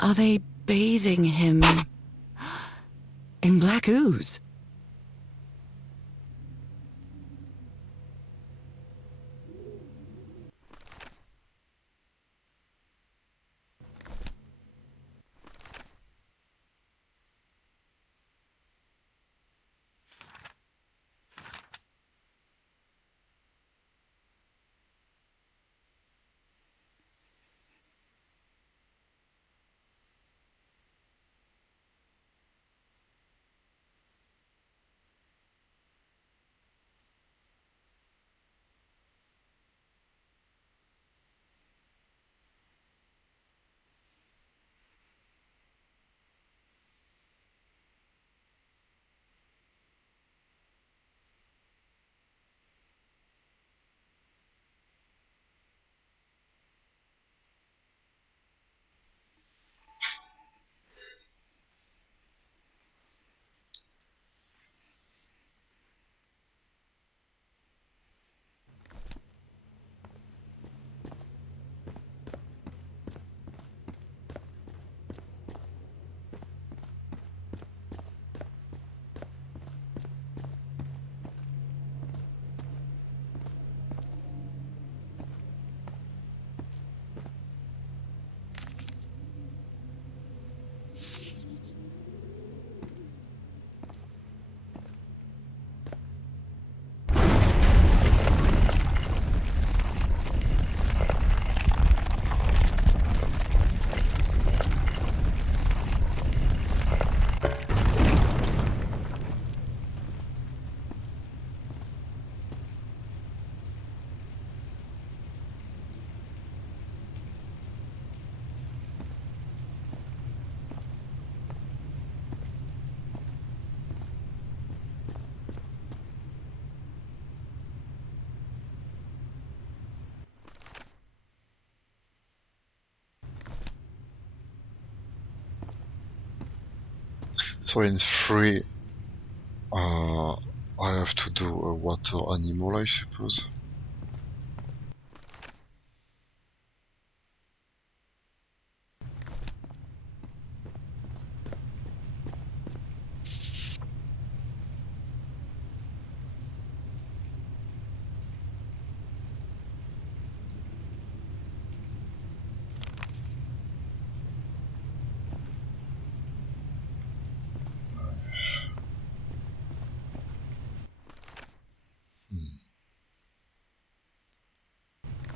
Are they bathing him in black ooze? So in 3, I have to do a water animal, I suppose.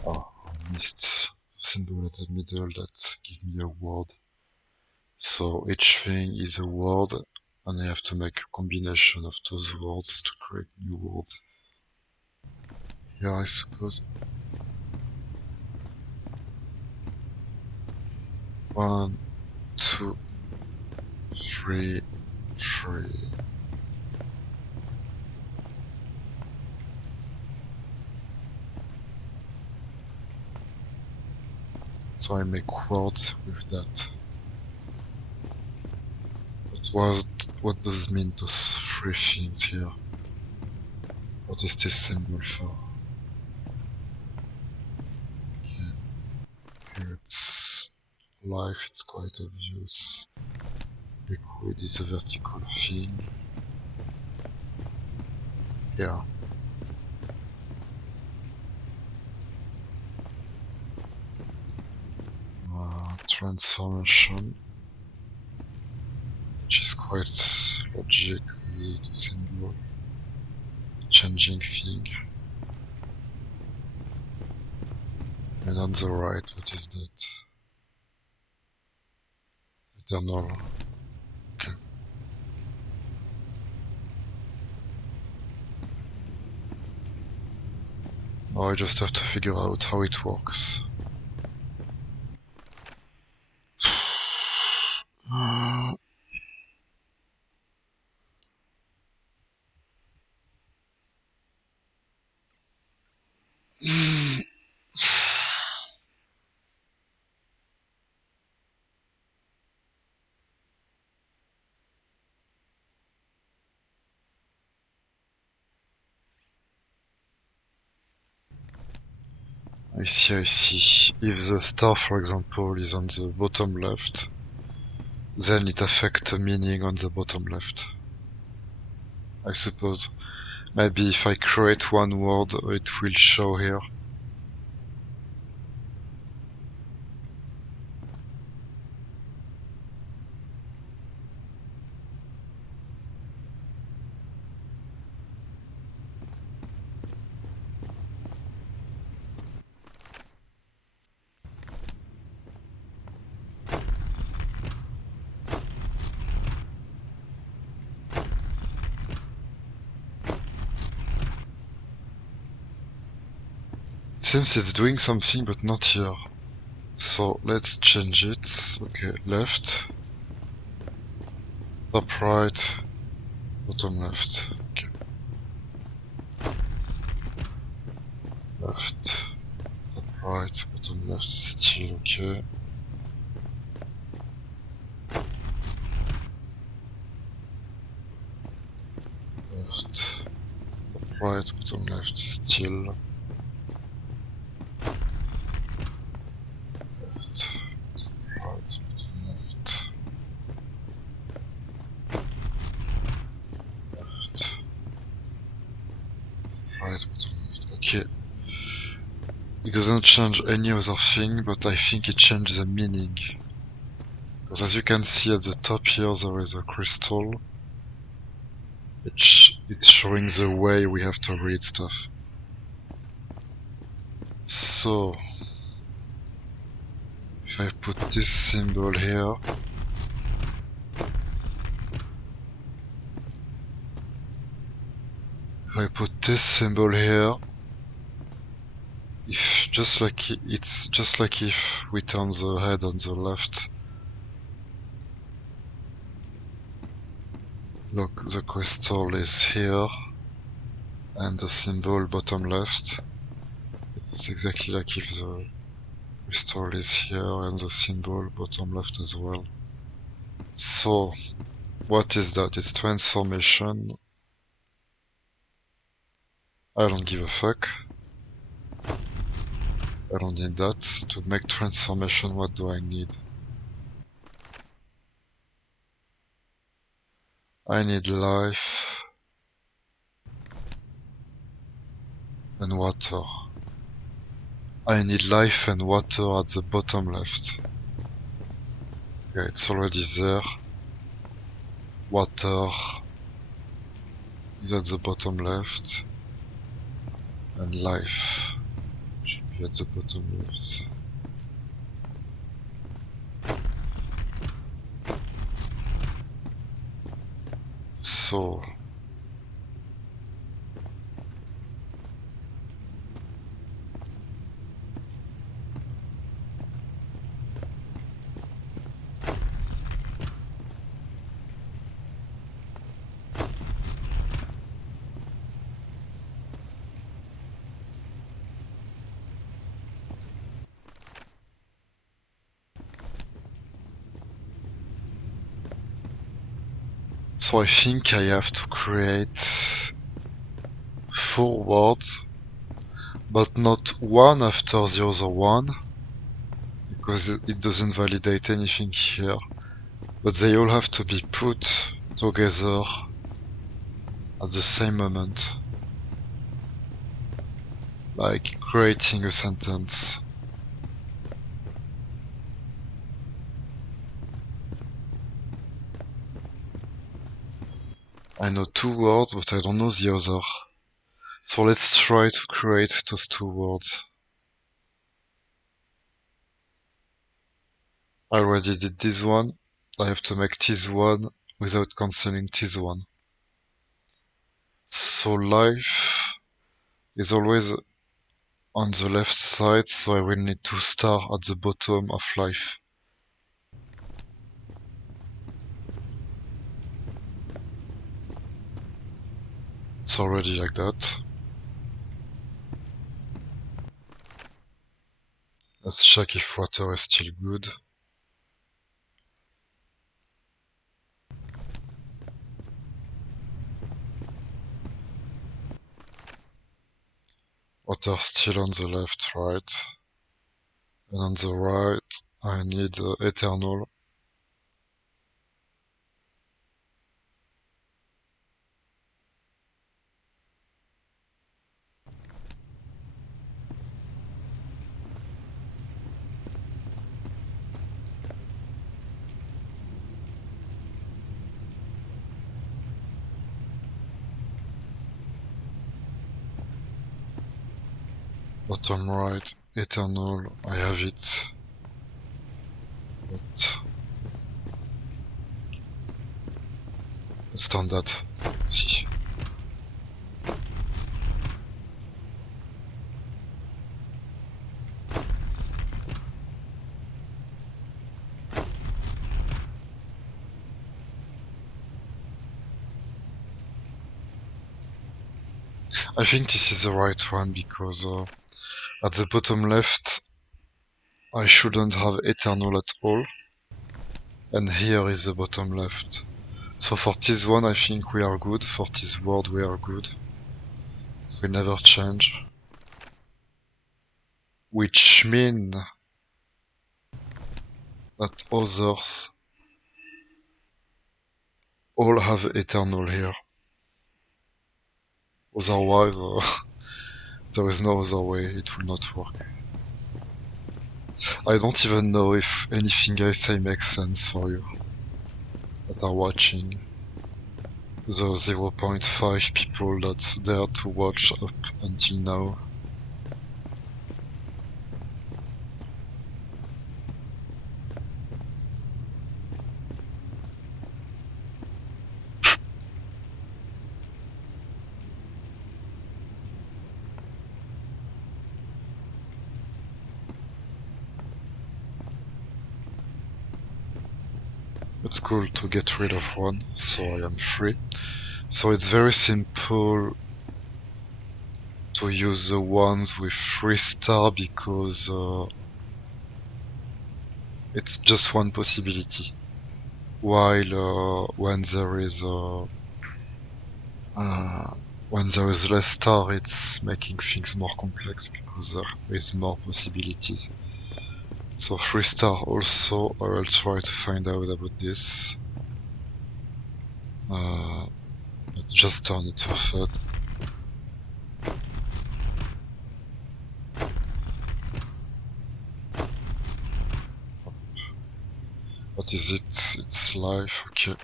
Oh, I missed the symbol at the middle that give me a word. So each thing is a word, and I have to make a combination of those words to create new words. Yeah, I suppose. 1, 2, 3, 3. So I make words with that. What does mean those 3 things here? What is this symbol for? Here it's life, it's quite obvious. Liquid is a vertical thing. Yeah. Transformation, which is quite logic with the symbol. Changing thing. And on the right, what is that? Eternal. Okay. Now I just have to figure out how it works. I see. If the star, for example, is on the bottom left, then it affects the meaning on the bottom left. I suppose. Maybe if I create one word, it will show here. Seems it's doing something, but not here. So let's change it. Okay, left, top right, bottom left. Okay. Left, top right, bottom left, still okay. Left, top right, bottom left, still. Left, top right, bottom left. Left, right, bottom left. Okay. It doesn't change any other thing, but I think it changed the meaning. Because as you can see at the top here, there is a crystal. It's showing the way we have to read stuff. So, if I put this symbol here, if just like it's just like if we turn the head on the left. Look, the crystal is here, and the symbol bottom left. It's exactly like if the crystal is here and the symbol bottom left as well. So, What is that? It's transformation. I don't give a fuck. I don't need that. To make transformation, what do I need? I need life and water. I need life and water at the bottom left. Yeah, it's already there. Water is at the bottom left. And life should be at the bottom left. So I think I have to create 4 words, but not one after the other one, because it doesn't validate anything here, but they all have to be put together at the same moment, like creating a sentence. I know 2 words, but I don't know the other. So let's try to create those 2 words. I already did this one. I have to make this one without cancelling this one. So life is always on the left side, so I will need 2 stars at the bottom of life. It's already like that. Let's check if water is still good. Water still on the left, right. And on the right, I need eternal. Bottom right, eternal, I have it. But let's turn that. See. I think this is the right one because at the bottom left I shouldn't have eternal at all, and here is the bottom left. So for this one I think we are good, for this word we are good. We never change. Which mean that others all have eternal here. Otherwise there is no other way, it will not work. I don't even know if anything I say makes sense for you that are watching. The 0.5 people that dare to watch up until now. It's cool to get rid of one, so I am free. So it's very simple to use the ones with 3 stars because it's just one possibility. while when there is less star, it's making things more complex because there is more possibilities. So 3 star also, I will try to find out about this. But just turn it for fun. What is it? It's life, okay.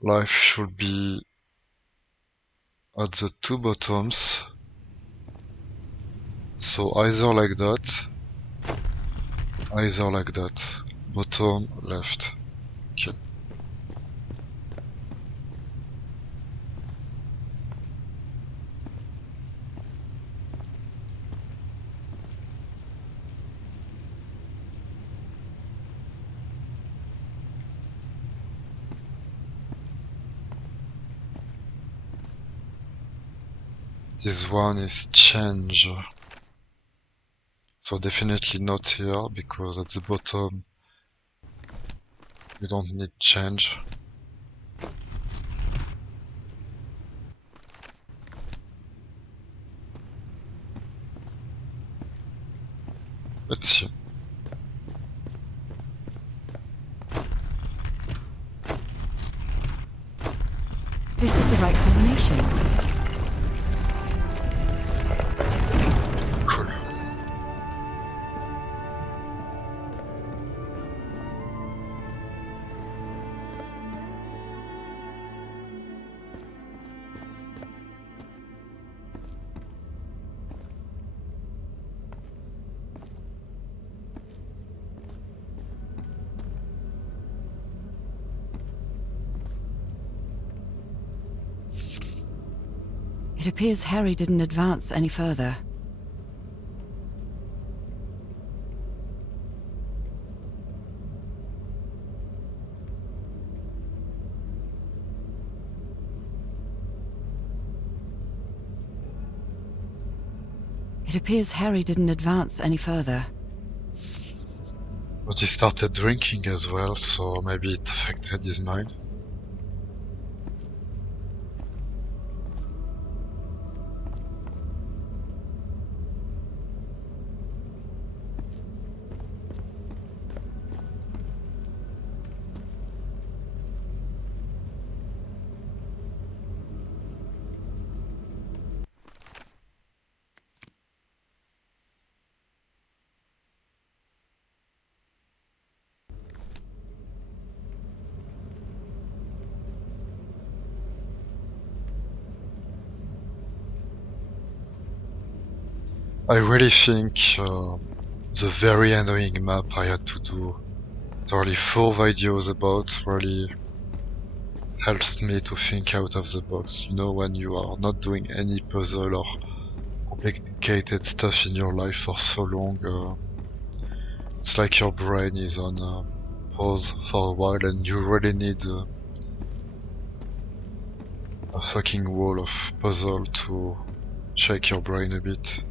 Life should be at the 2 bottoms. So either like that, either like that. Bottom, left. Okay. This one is change. So definitely not here, because at the bottom you don't need change. Let's see. This is the right combination. Cool. It appears Harry didn't advance any further. It appears Harry didn't advance any further. But he started drinking as well, so maybe it affected his mind. I really think the very annoying map I had to do, only 4 videos about, really helped me to think out of the box. You know, when you are not doing any puzzle or complicated stuff in your life for so long, it's like your brain is on pause for a while and you really need a fucking wall of puzzle to shake your brain a bit.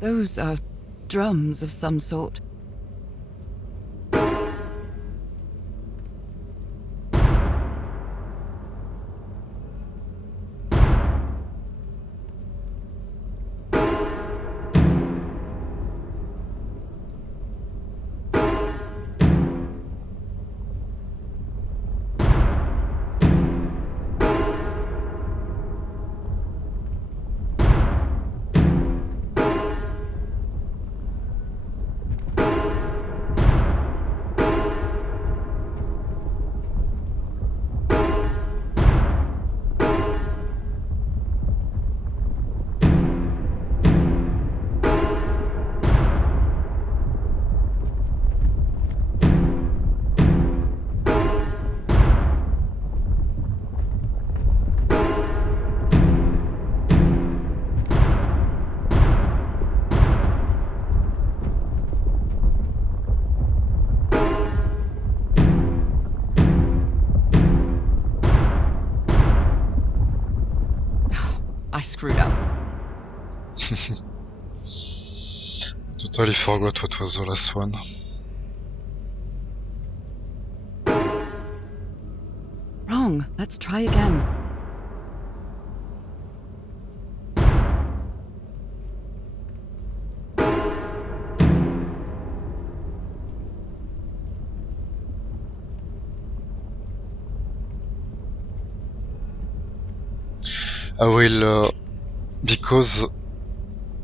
Those are drums of some sort. screwed up. Totally forgot what was the last one. Wrong. Let's try again. I will, because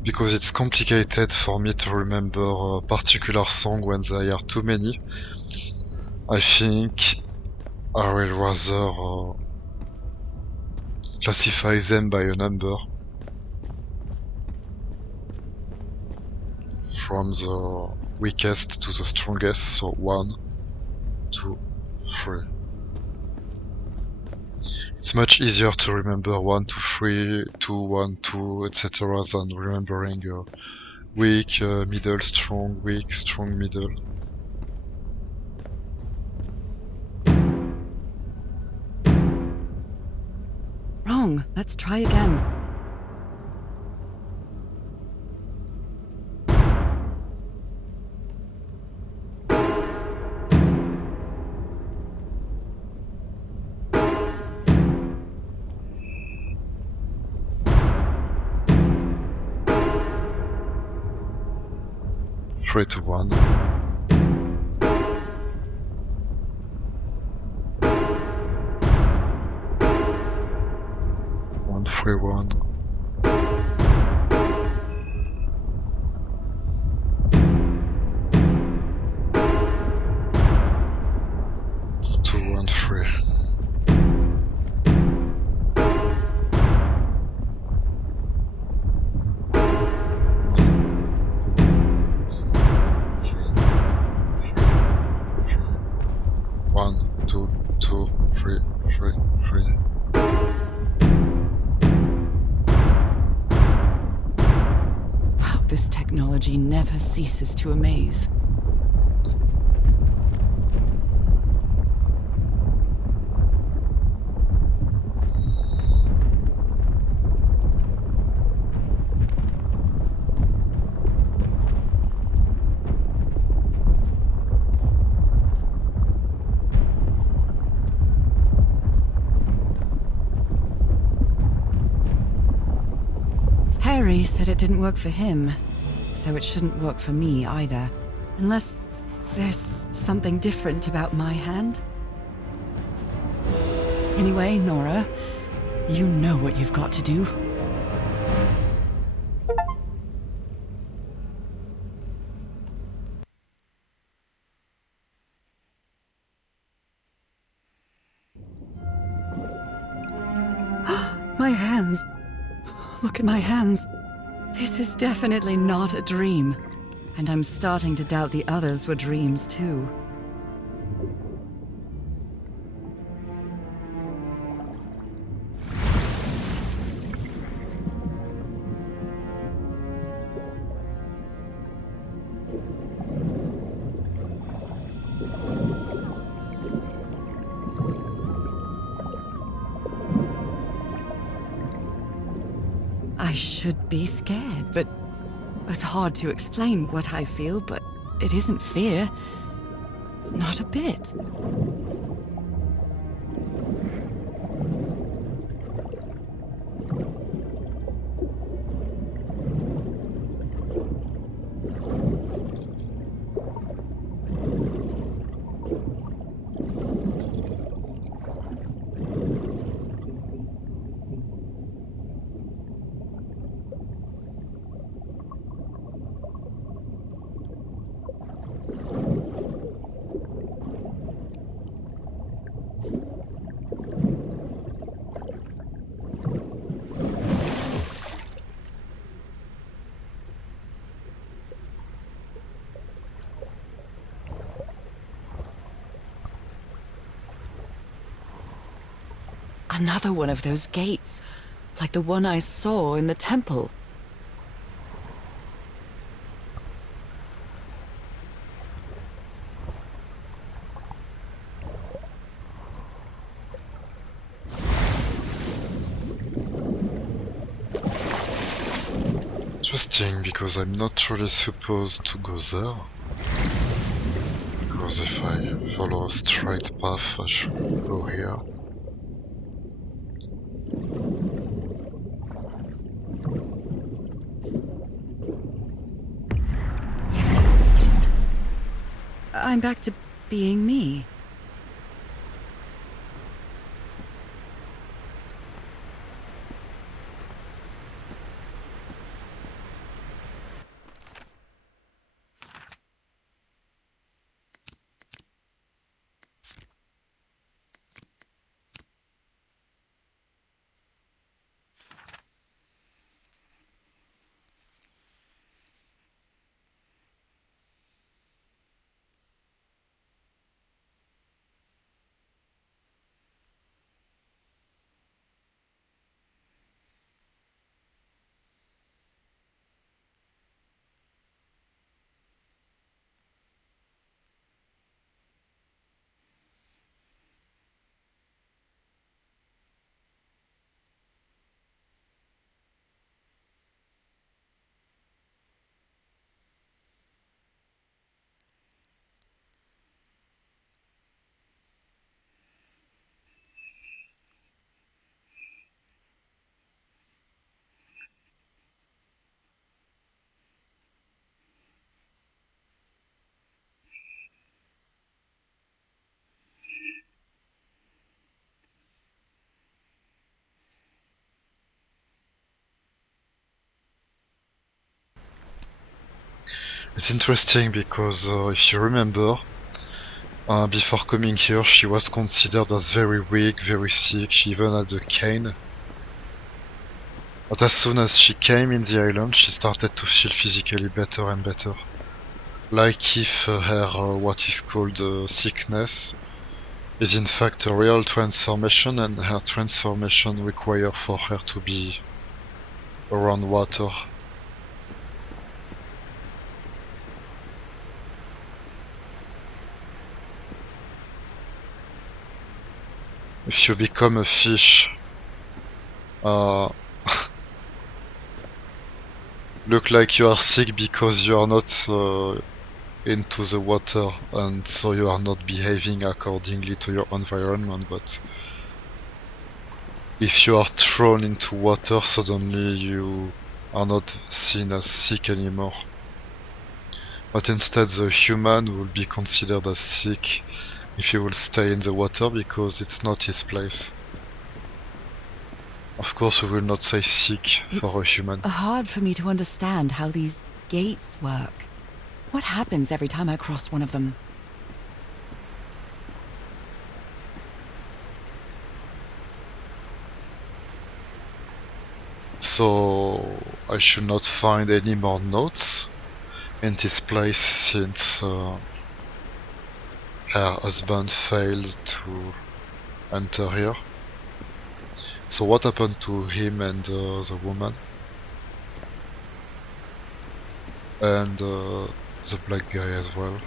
it's complicated for me to remember a particular song when there are too many. I think I will rather classify them by a number from the weakest to the strongest, so 1, 2, 3. It's much easier to remember 1, 2, 3, 2, 1, 2, etc. than remembering weak, middle, strong, weak, strong, middle. Wrong. Let's try again. Three to 1. One, 3, 1. Two, 1, 3. One, two, 3, 3, 3. Wow, this technology never ceases to amaze. Harry said it didn't work for him, so it shouldn't work for me either. Unless there's something different about my hand. Anyway, Nora, you know what you've got to do. My hands. Look at my hands. This is definitely not a dream. And I'm starting to doubt the others were dreams too. I should be scared, but it's hard to explain what I feel, but it isn't fear. Not a bit. Another one of those gates, like the one I saw in the temple. interesting because I'm not really supposed to go there. Because if I follow a straight path, I should go here. I'm back to being me. It's interesting because if you remember, before coming here she was considered as very weak, very sick, she even had a cane. But as soon as she came in the island, she started to feel physically better and better. Like if her what is called sickness is in fact a real transformation, and her transformation requires for her to be around water. If you become a fish, look like you are sick because you are not into the water, and so you are not behaving accordingly to your environment. But if you are thrown into water, suddenly you are not seen as sick anymore. But instead the human will be considered as sick if he will stay in the water because it's not his place. Of course we will not say sick for a human. It's hard for me to understand how these gates work. What happens every time I cross one of them? So I should not find any more notes in this place since her husband failed to enter here. So what happened to him and the woman? And the black guy as well.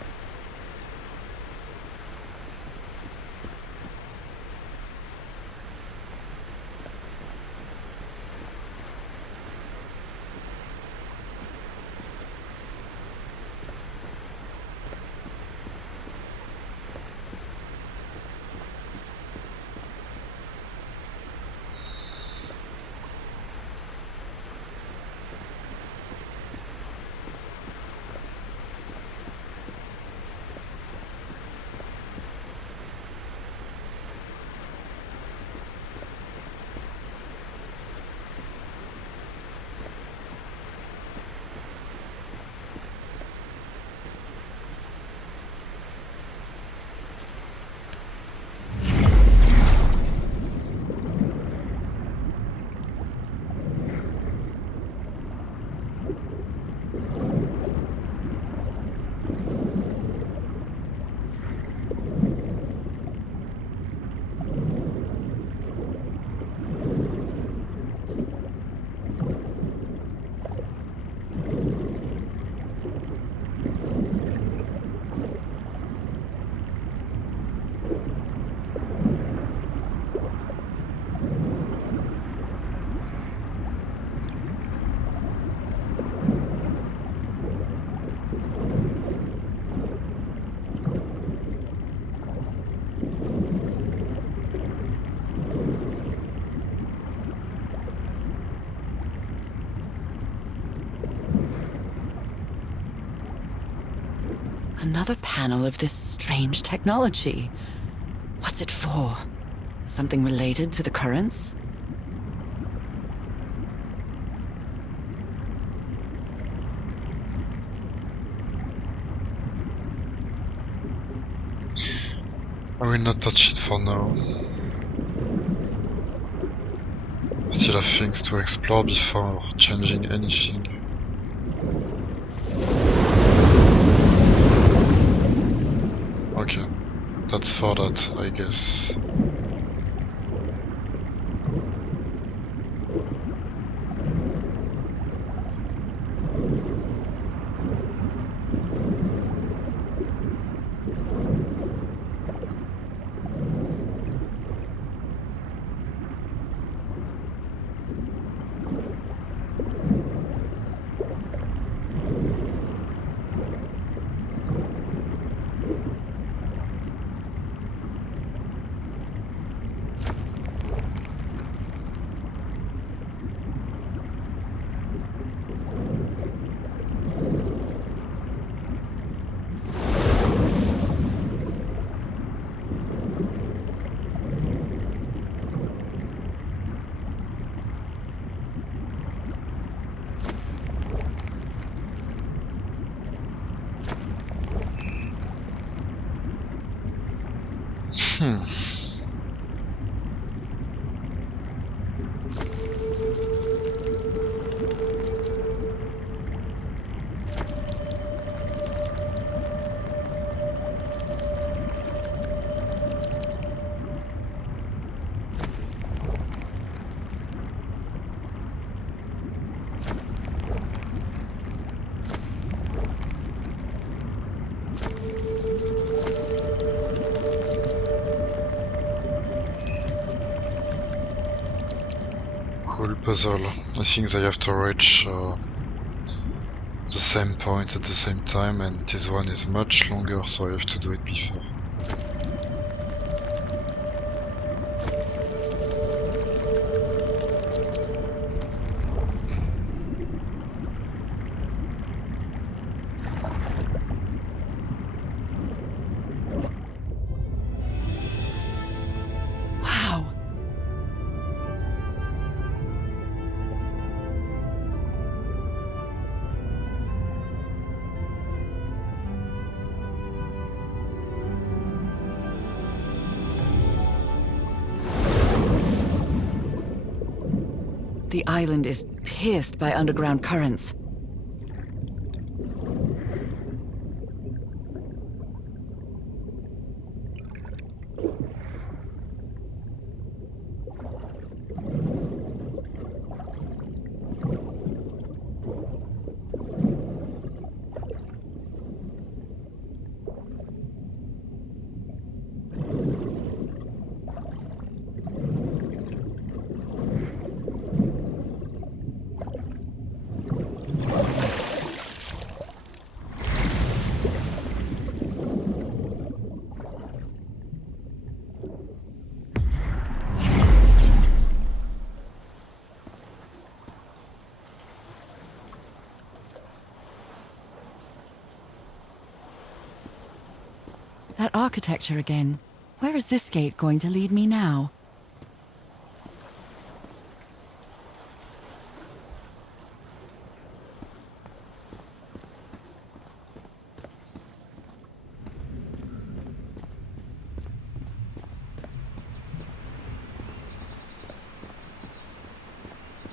Another panel of this strange technology. What's it for? Something related to the currents? I will not touch it for now. Still have things to explore before changing anything. Okay, that's for that, I guess. Cool puzzle. I think they have to reach the same point at the same time, and this one is much longer, so I have to do it before. Wow! The island is pierced by underground currents. That architecture again. Where is this gate going to lead me now?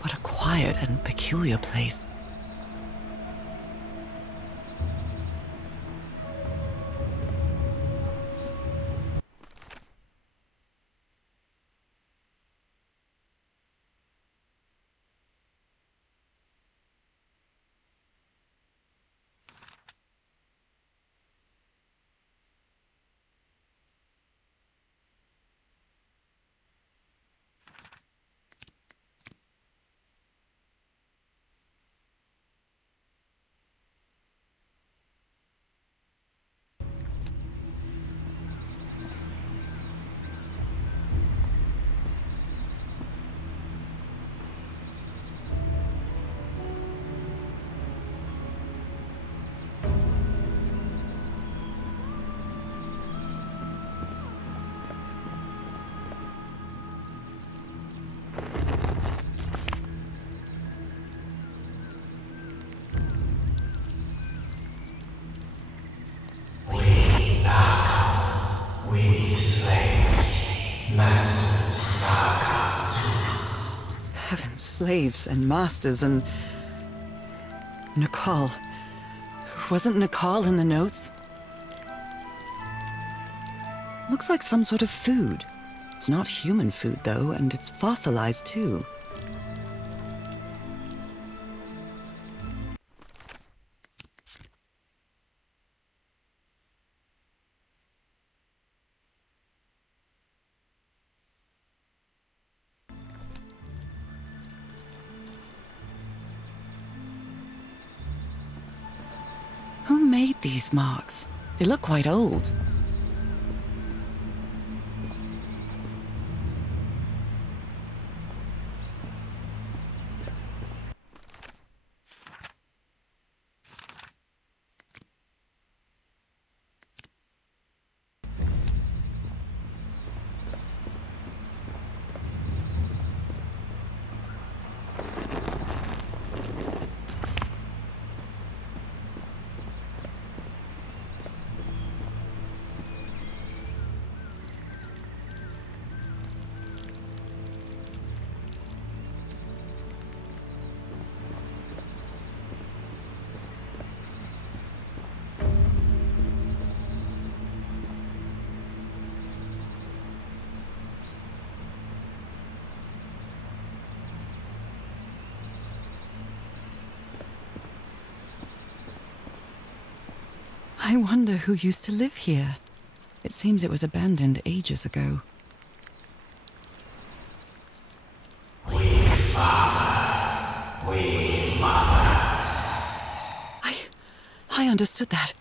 What a quiet and peculiar place. slaves and masters and... Nicole. Wasn't Nicole in the notes? Looks like some sort of food. It's not human food, though, and it's fossilized, too. Who made these marks? They look quite old. I wonder who used to live here. It seems it was abandoned ages ago. I understood that.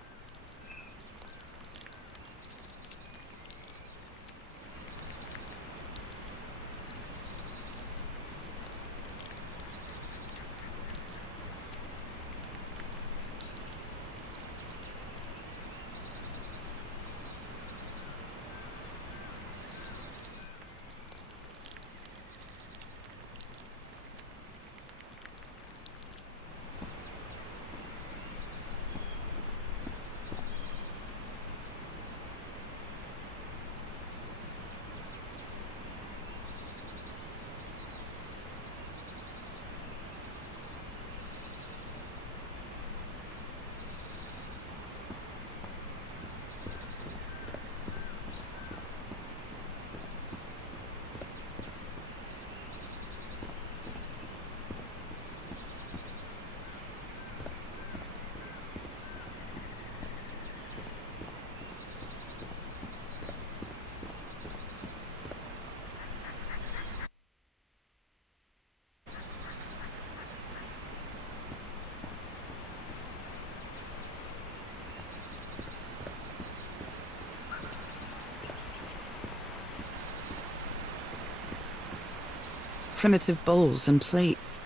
Primitive bowls and plates.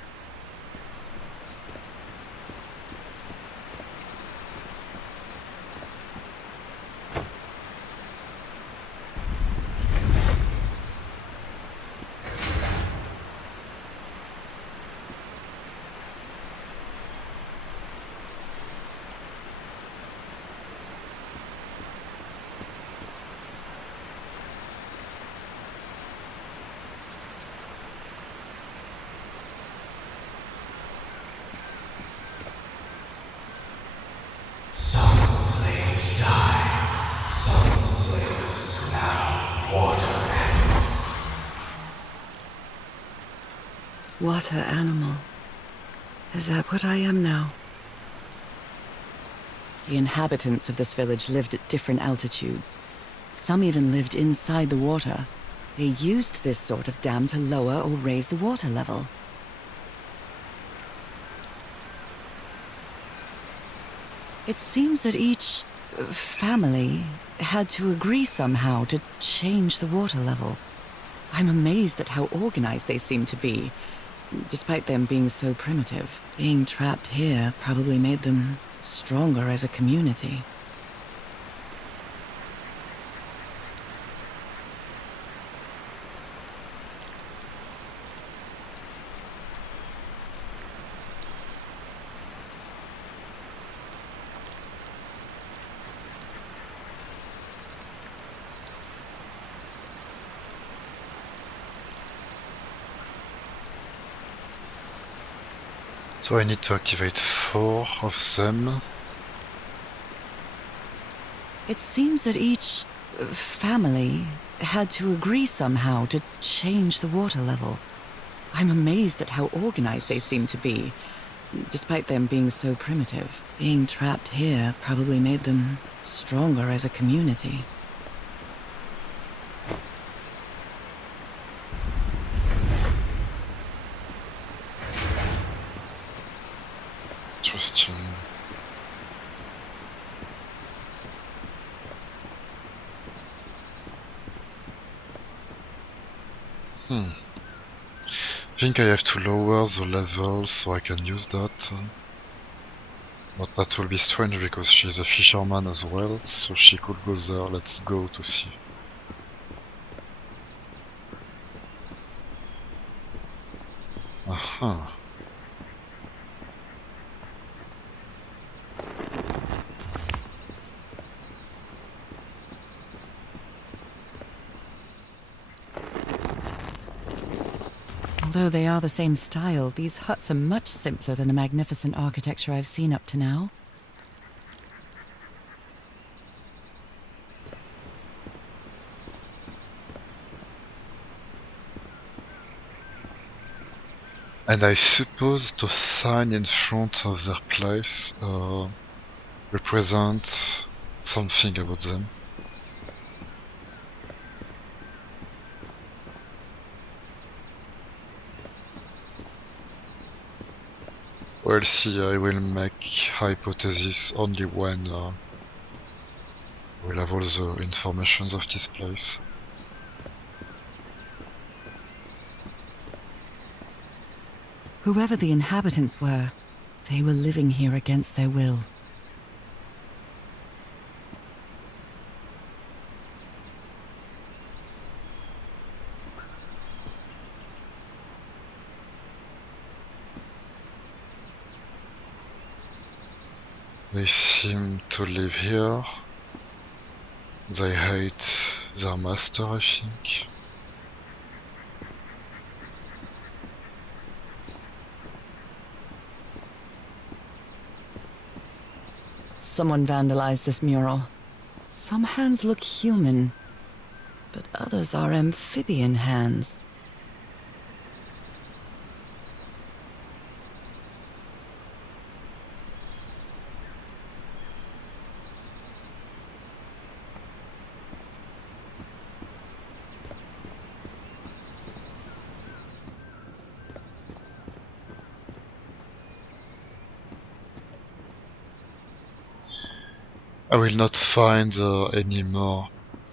Water animal. Is that what I am now? The inhabitants of this village lived at different altitudes. Some even lived inside the water. They used this sort of dam to lower or raise the water level. It seems that each family had to agree somehow to change the water level. I'm amazed at how organized they seem to be, despite them being so primitive. Being trapped here probably made them stronger as a community. So I need to activate 4 of them. It seems that each family had to agree somehow to change the water level. I'm amazed at how organized they seem to be, despite them being so primitive. Being trapped here probably made them stronger as a community. Interesting. I think I have to lower the level so I can use that. But that will be strange because she's a fisherman as well, so she could go there. Let's go to see. Aha. Although they are the same style, these huts are much simpler than the magnificent architecture I've seen up to now. And I suppose the sign in front of their place represent something about them. We'll see, I will make hypothesis only when we'll have all the information of this place. Whoever the inhabitants were, they were living here against their will. They seem to live here. They hate their master, I think. Someone vandalized this mural. Some hands look human, but others are amphibian hands. I will not find any more,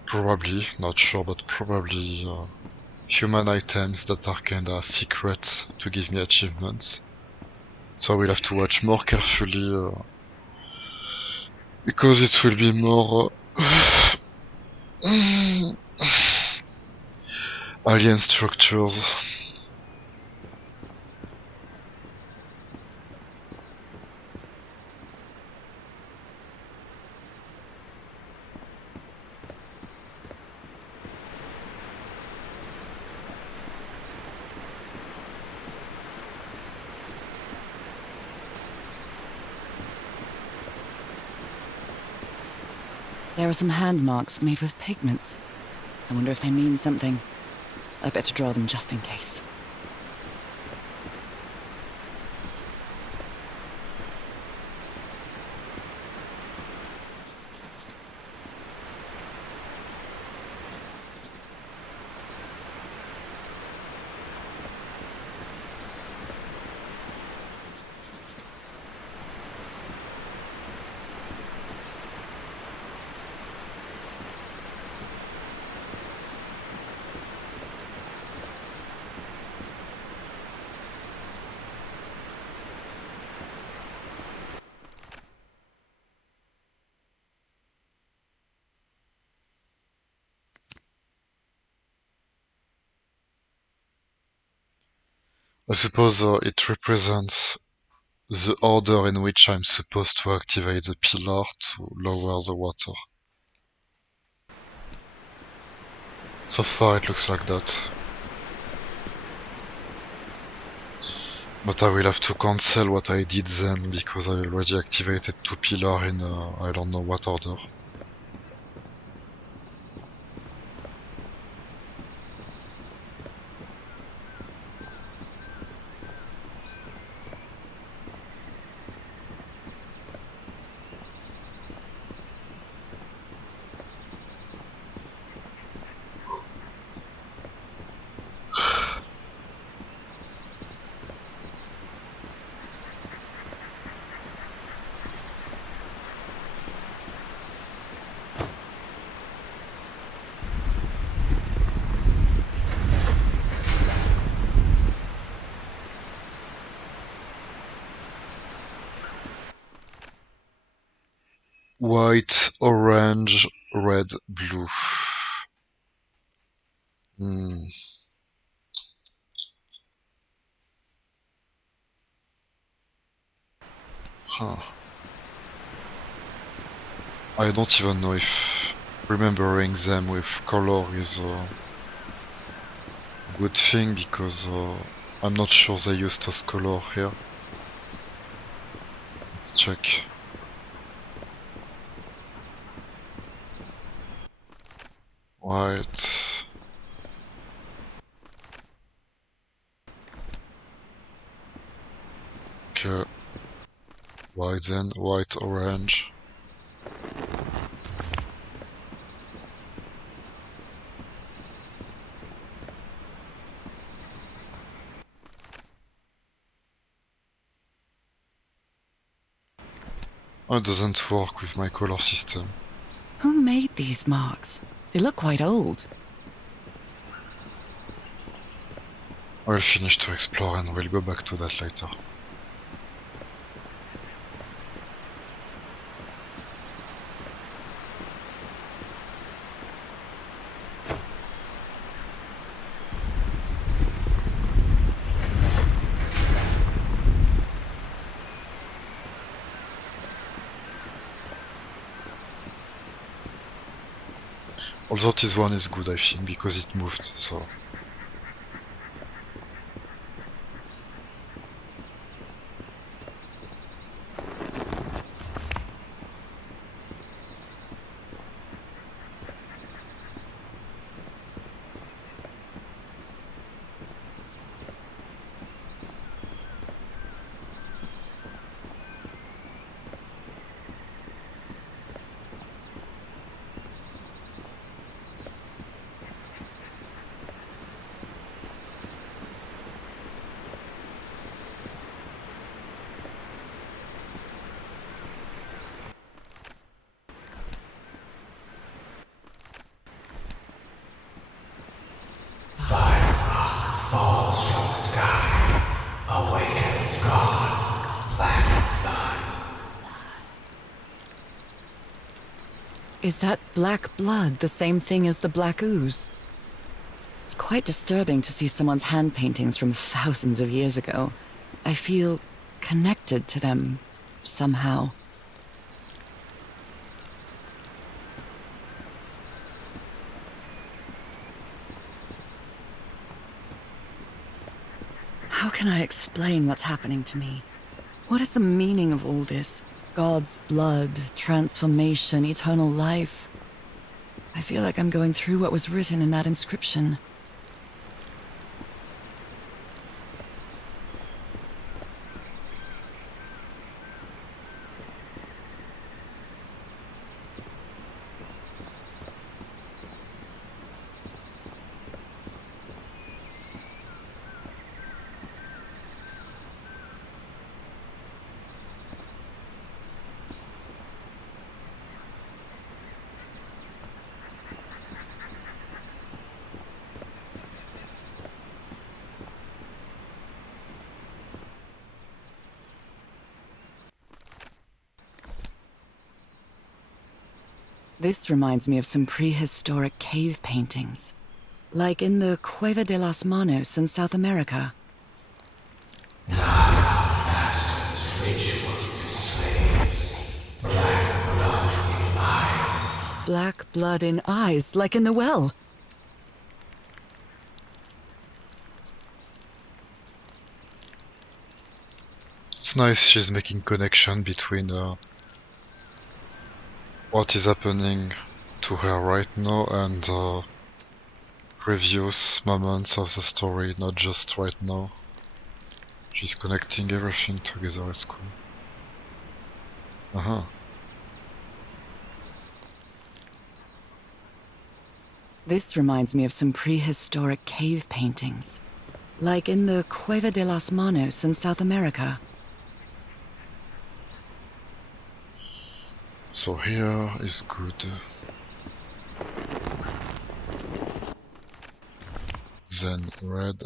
probably, not sure, but probably human items that are kinda secret to give me achievements. So I will have to watch more carefully because it will be more alien structures. There are some hand marks made with pigments. I wonder if they mean something. I better draw them just in case. I suppose it represents the order in which I'm supposed to activate the pillar to lower the water. So far it looks like that. But I will have to cancel what I did then, because I already activated 2 pillars in I don't know what order. White, orange, red, blue. Hmm. Huh. I don't even know if remembering them with color is a good thing, because I'm not sure they used this color here. Let's check. White. Okay. White then, white, orange. Oh, it doesn't work with my color system. Who made these marks? They look quite old. I'll finish to explore and we'll go back to that later. Although this one is good, I think, because it moved, so... Falls from the sky, awakens God, black blood. Is that black blood the same thing as the black ooze? It's quite disturbing to see someone's hand paintings from thousands of years ago. I feel connected to them somehow. How can I explain what's happening to me? What is the meaning of all this? God's blood, transformation, eternal life. I feel like I'm going through what was written in that inscription. This reminds me of some prehistoric cave paintings, like in the Cueva de las Manos in South America. Black blood in eyes, like in the well. It's nice she's making connection between what is happening to her right now and previous moments of the story, not just right now. She's connecting everything together, it's cool. Uh-huh. This reminds me of some prehistoric cave paintings, like in the Cueva de las Manos in South America. So here is good. Then red.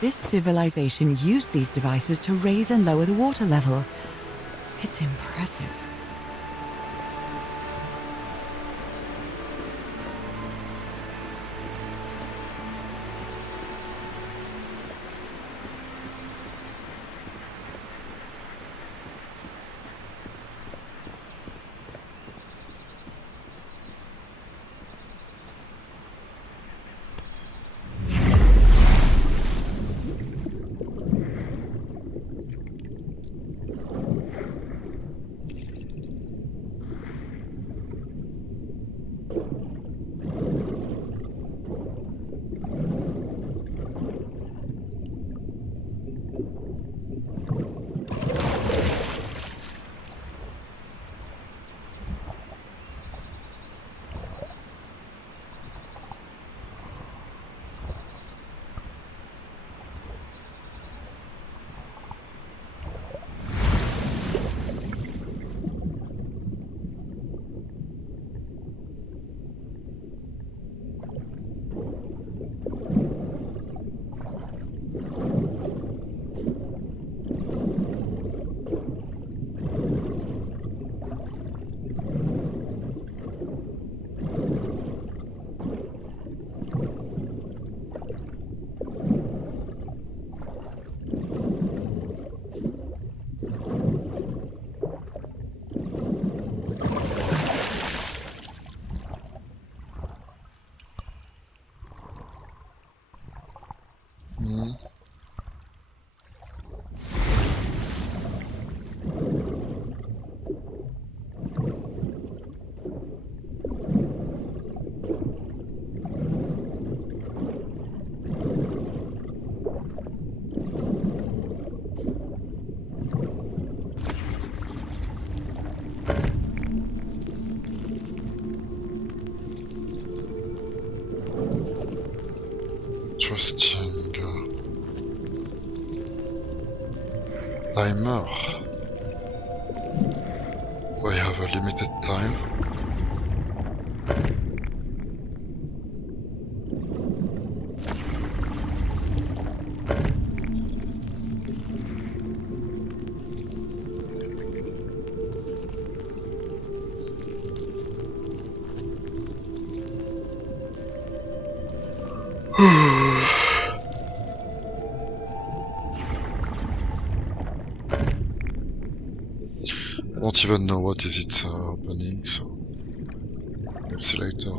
This civilization used these devices to raise and lower the water level. It's impressive. interesting. Timer. We have a limited time. I don't even know what is it opening, so let's see later.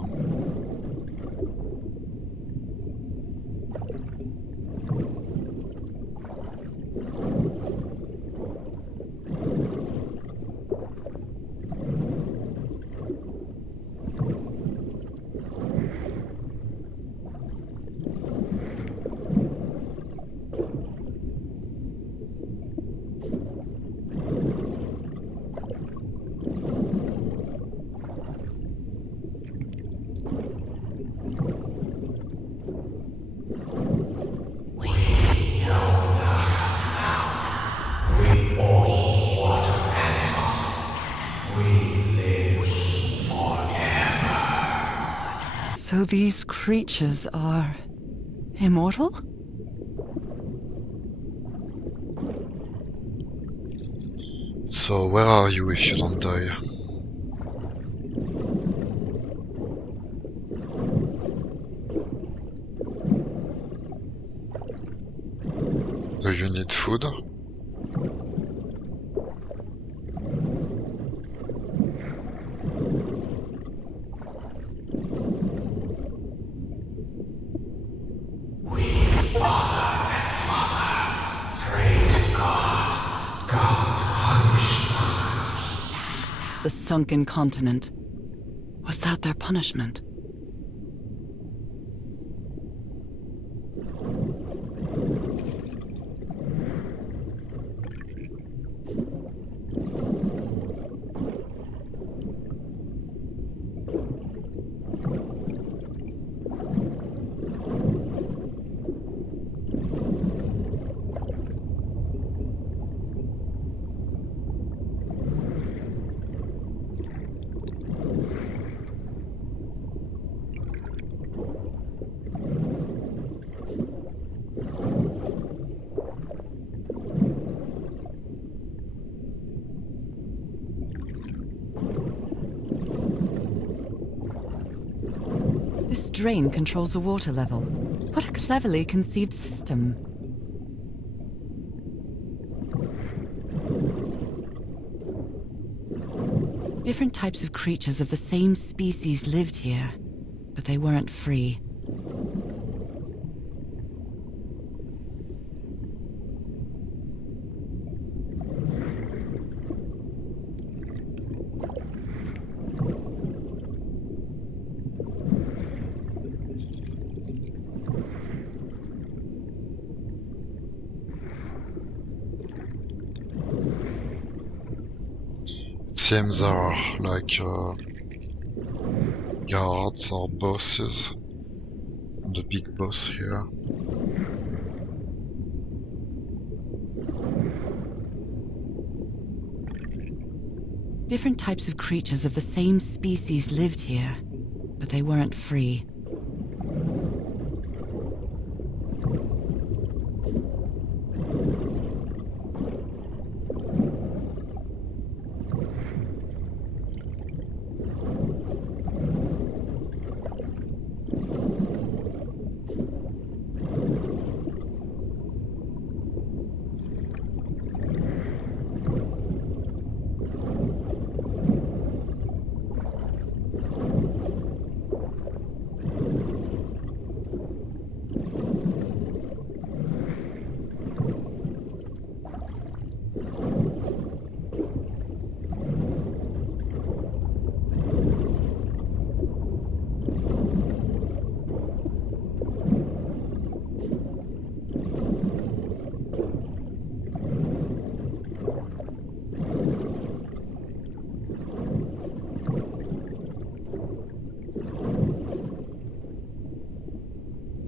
So these creatures are immortal? So where are you if you don't die? Do you need food? The sunken continent. Was that their punishment? This drain controls the water level. What a cleverly conceived system. Different types of creatures of the same species lived here, but they weren't free. Seems there are like guards or bosses. And the big boss here. Different types of creatures of the same species lived here, but they weren't free.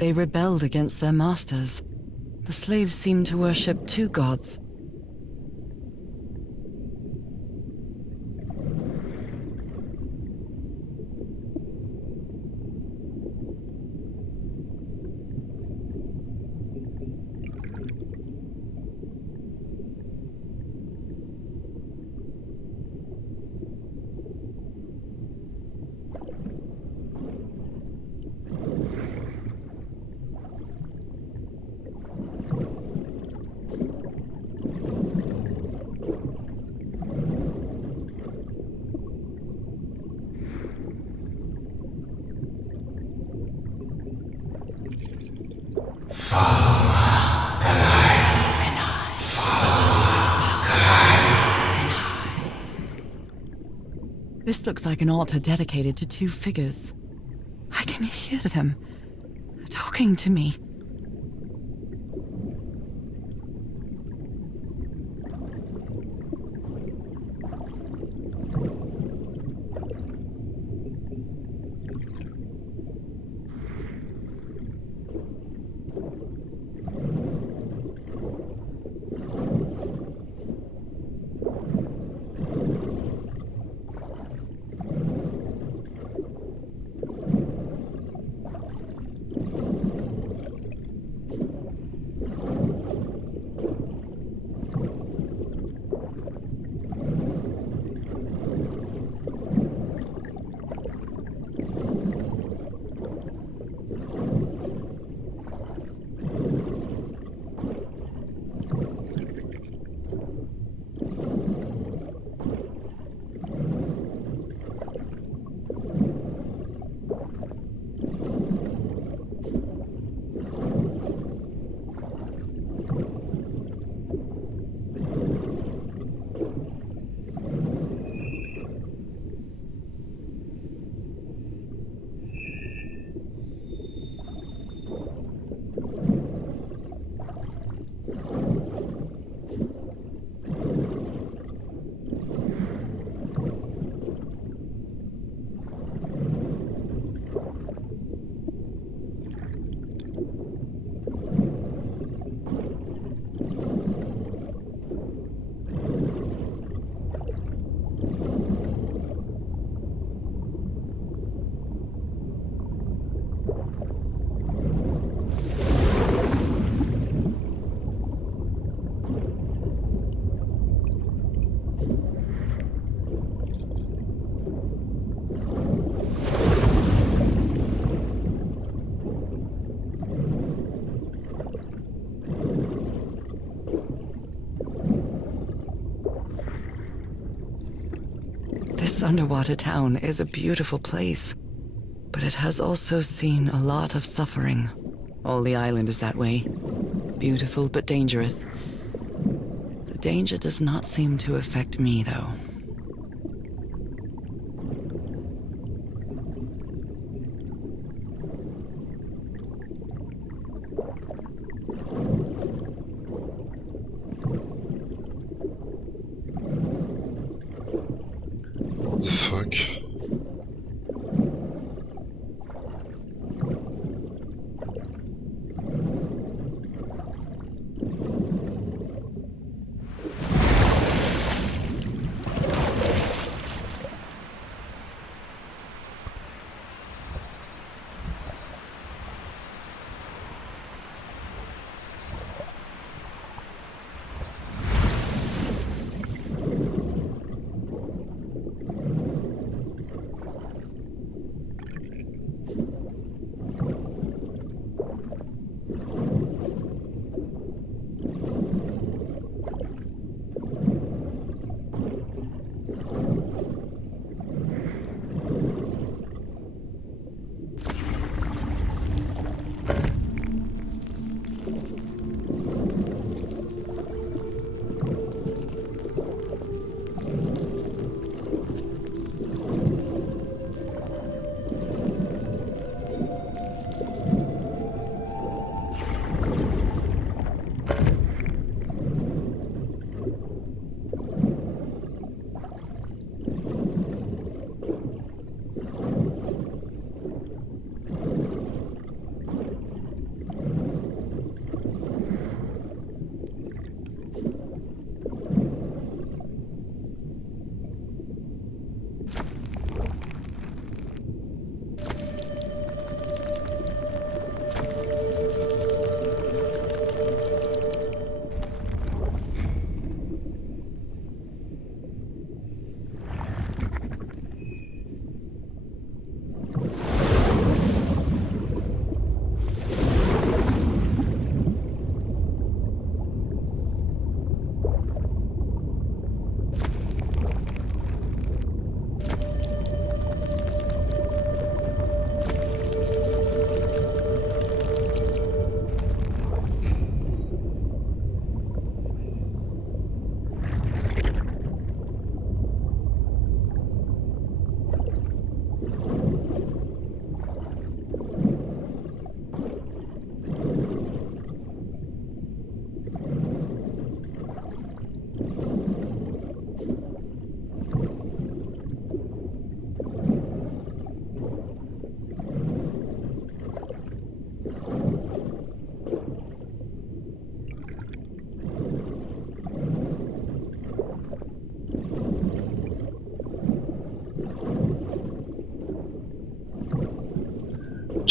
They rebelled against their masters. The slaves seemed to worship two gods. This looks like an altar dedicated to two figures. I can hear them talking to me. This underwater town is a beautiful place, but it has also seen a lot of suffering. All the island is that way. Beautiful but dangerous. The danger does not seem to affect me, though. What the fuck?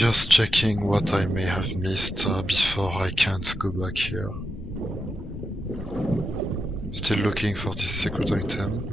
just checking what I may have missed before I can't go back here. Still looking for this secret item.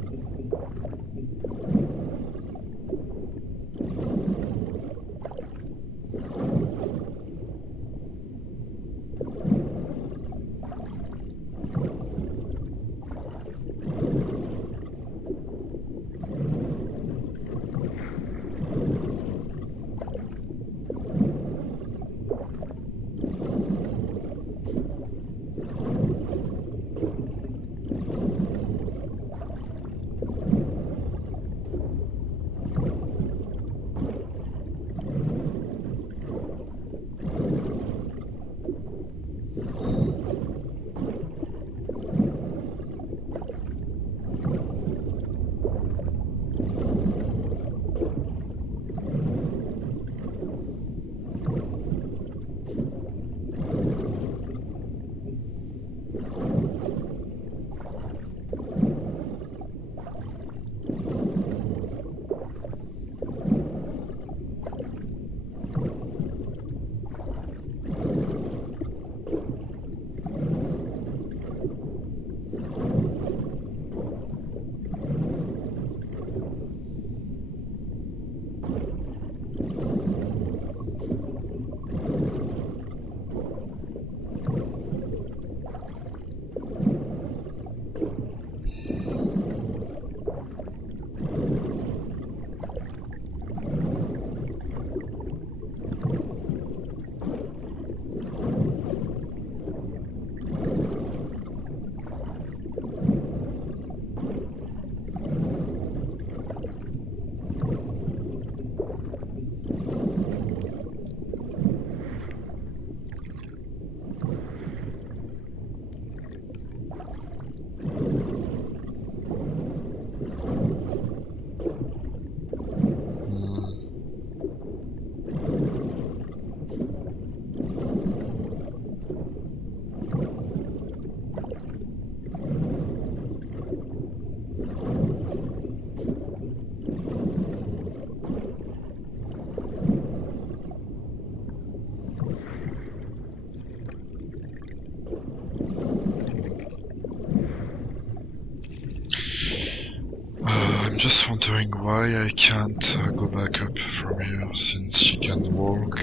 I'm just wondering why I can't go back up from here, since she can walk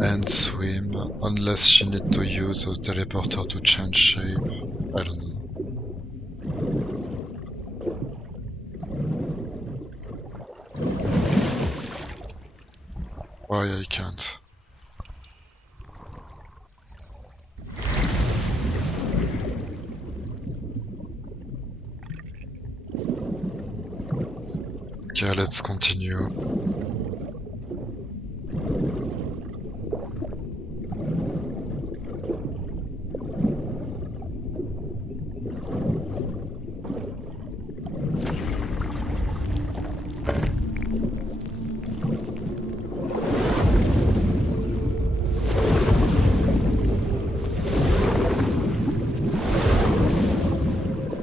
and swim, unless she needs to use a teleporter to change shape. I don't know. Why I can't. Okay, let's continue.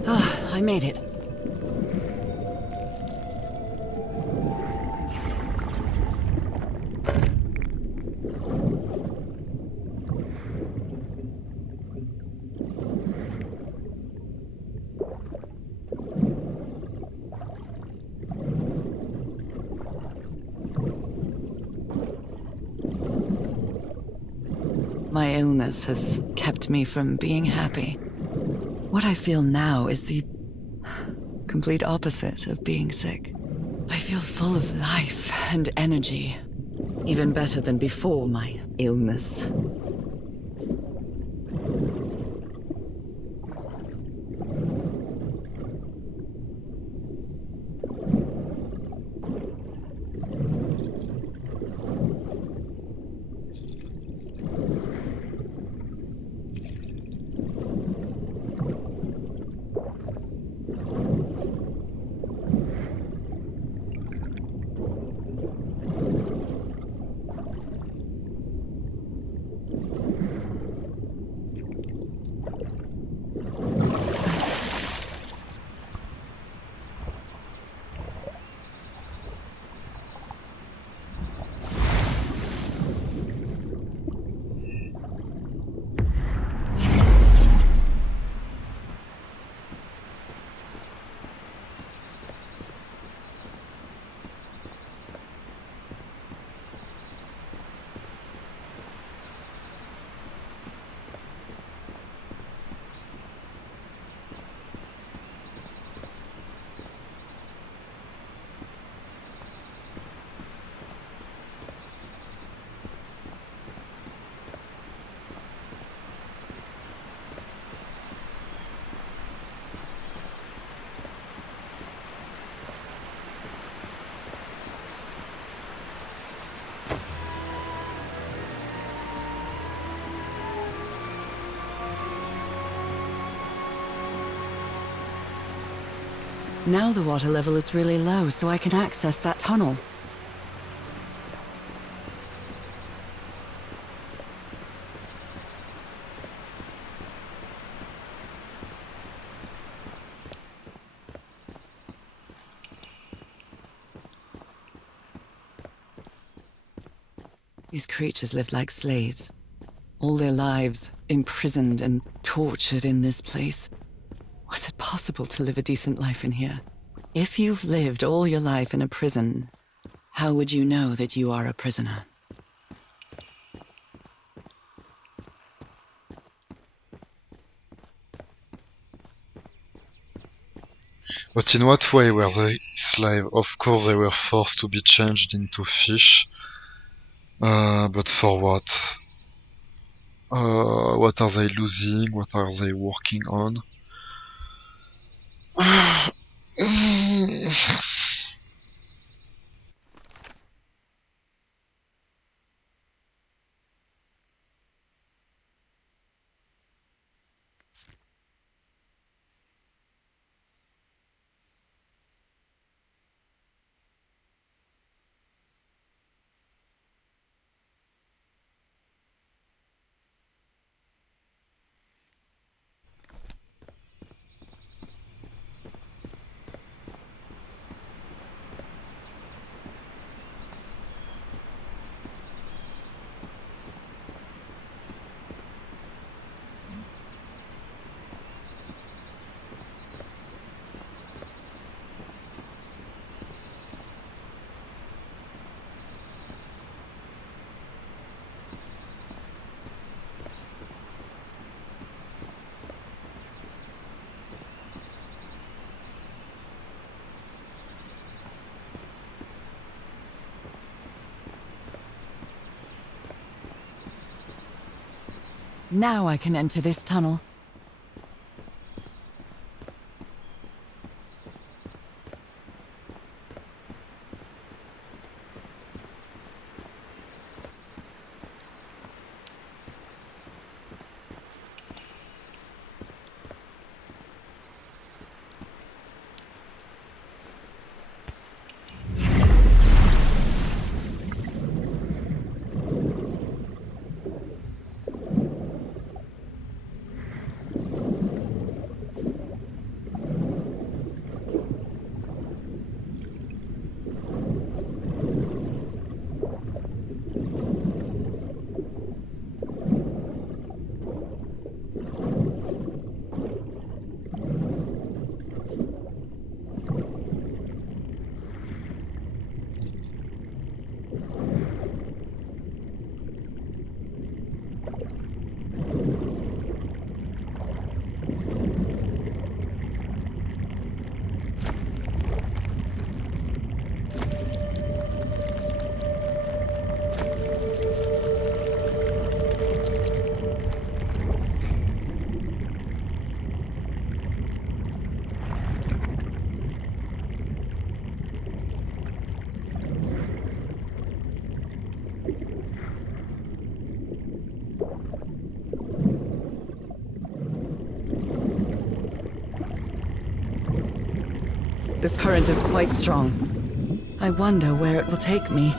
Ah, I made it. My illness has kept me from being happy. What I feel now is the complete opposite of being sick. I feel full of life and energy, even better than before my illness. Now the water level is really low, so I can access that tunnel. These creatures lived like slaves. All their lives imprisoned and tortured in this place. Was it possible to live a decent life in here? If you've lived all your life in a prison, how would you know that you are a prisoner? But in what way were they slaves? Of course they were forced to be changed into fish. But for what? What are they losing? What are they working on? Now I can enter this tunnel. This current is quite strong. I wonder where it will take me.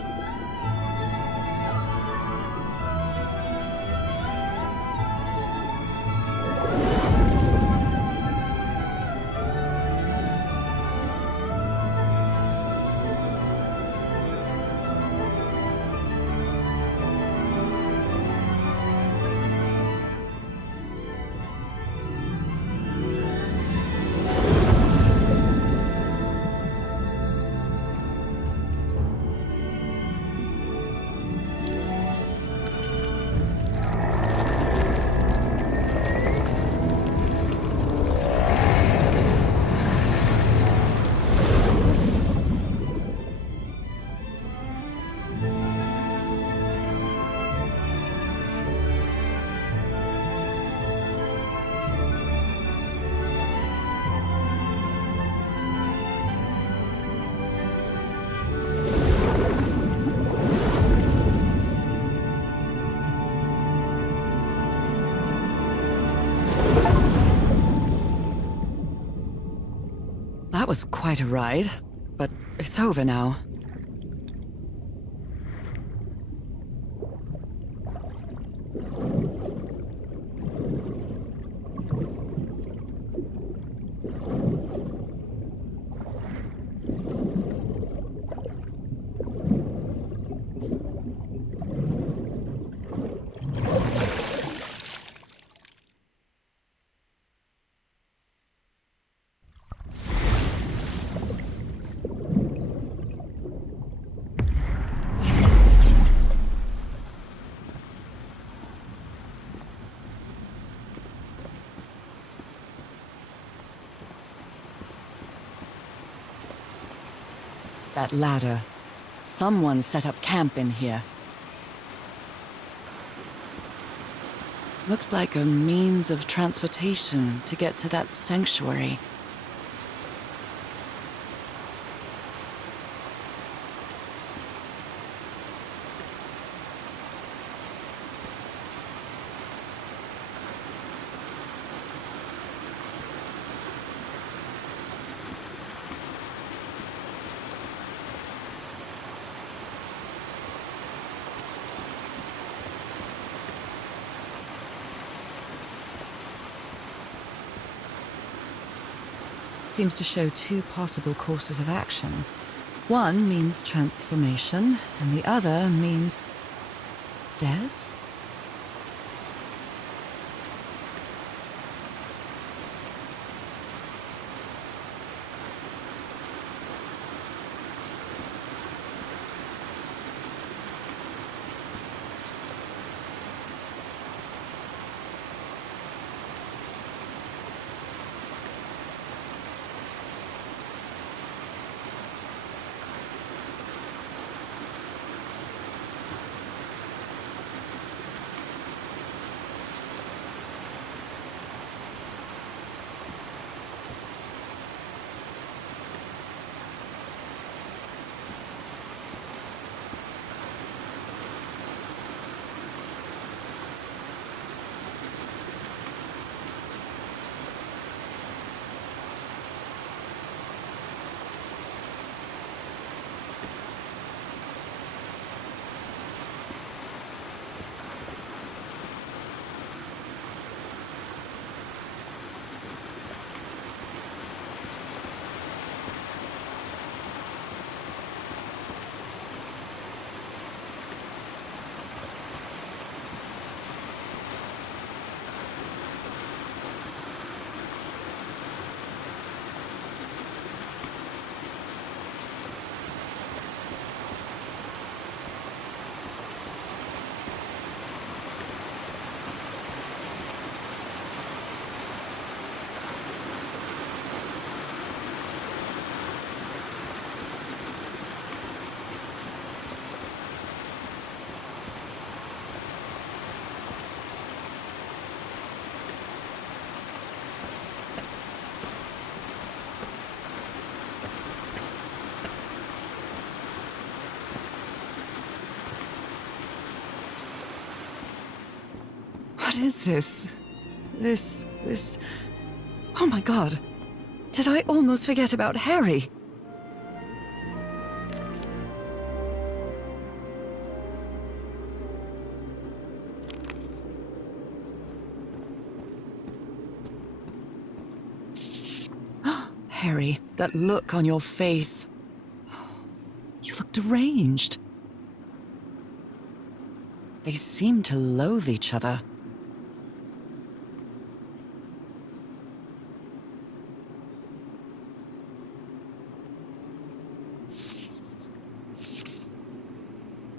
That was quite a ride, but it's over now. That ladder. Someone set up camp in here. Looks like a means of transportation to get to that sanctuary. Seems to show two possible courses of action. One means transformation, and the other means death? What is this? This... Oh my god. Did I almost forget about Harry? Harry, that look on your face. You look deranged. They seem to loathe each other.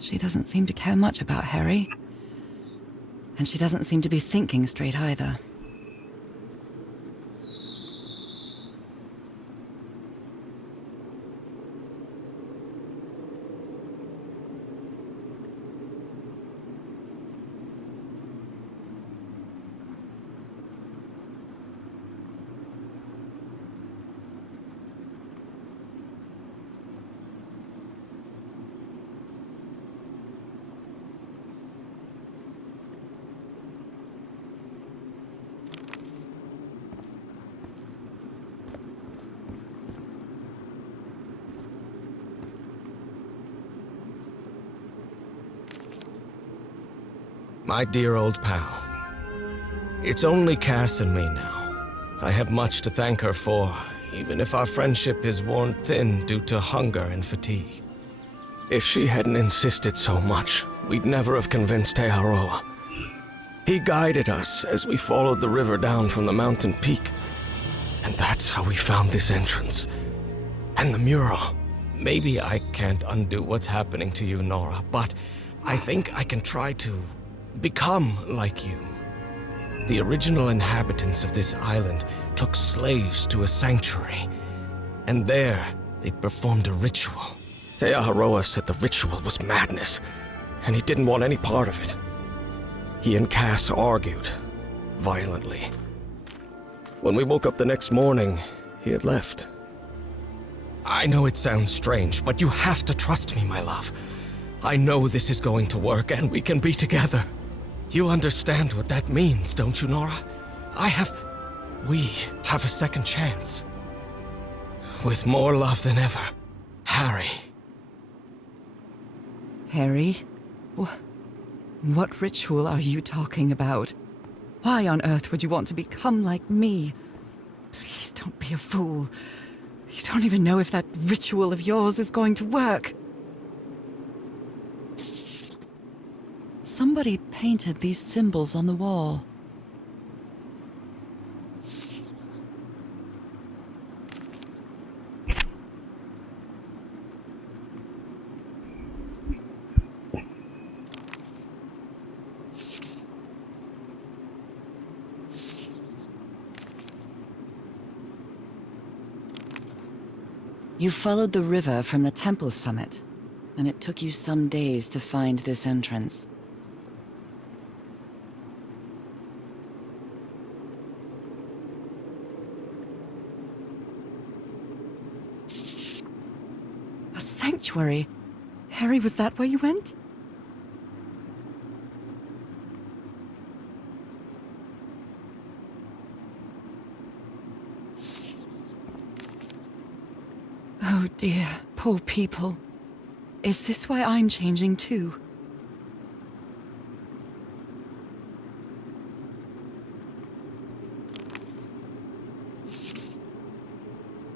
She doesn't seem to care much about Harry. And she doesn't seem to be thinking straight either. My dear old pal. It's only Cass and me now. I have much to thank her for, even if our friendship is worn thin due to hunger and fatigue. If she hadn't insisted so much, we'd never have convinced Teharoa. He guided us as we followed the river down from the mountain peak. And that's how we found this entrance. And the mural. Maybe I can't undo what's happening to you, Nora, but I think I can try to become like you. The original inhabitants of this island took slaves to a sanctuary, and there they performed a ritual. Teaharoa said the ritual was madness, and he didn't want any part of it. He and Cass argued, violently. When we woke up the next morning, he had left. I know it sounds strange, but you have to trust me, my love. I know this is going to work, and we can be together. You understand what that means, don't you, Nora? We have a second chance. With more love than ever, Harry. Harry? What ritual are you talking about? Why on earth would you want to become like me? Please don't be a fool. You don't even know if that ritual of yours is going to work. Somebody painted these symbols on the wall. You followed the river from the temple summit, and it took you some days to find this entrance. A sanctuary? Harry, was that where you went? Oh dear, poor people. Is this why I'm changing too?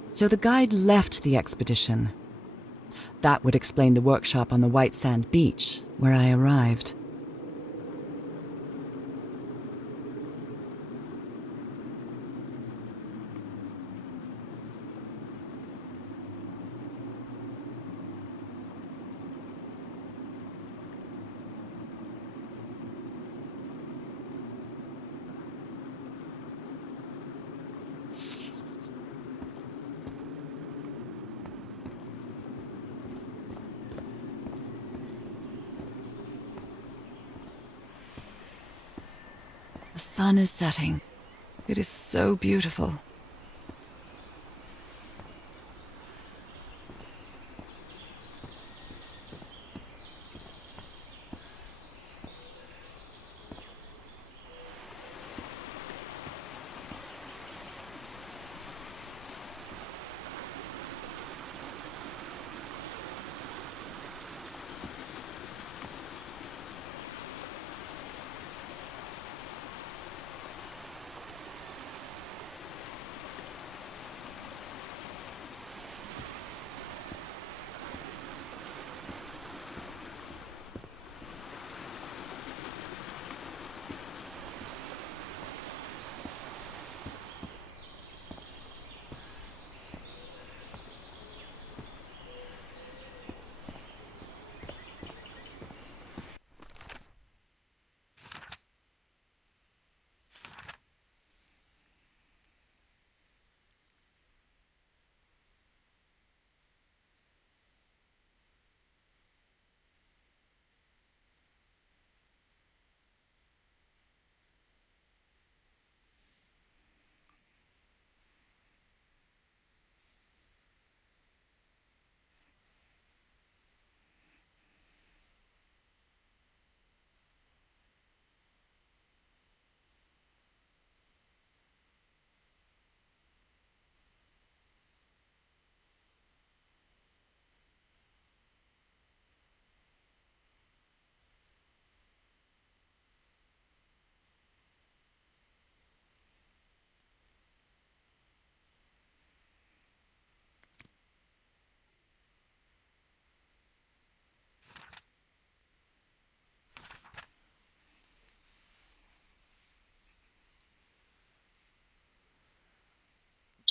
So the guide left the expedition. That would explain the workshop on the White Sand Beach, where I arrived. The sun is setting. It is so beautiful.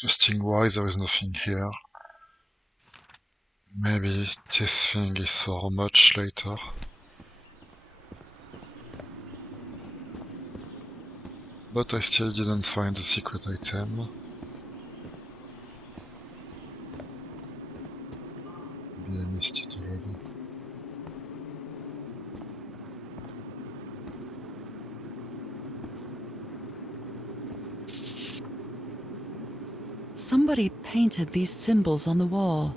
Testing wise, there is nothing here. Maybe this thing is for much later. But I still didn't find the secret item. Maybe I missed it already. Somebody painted these symbols on the wall.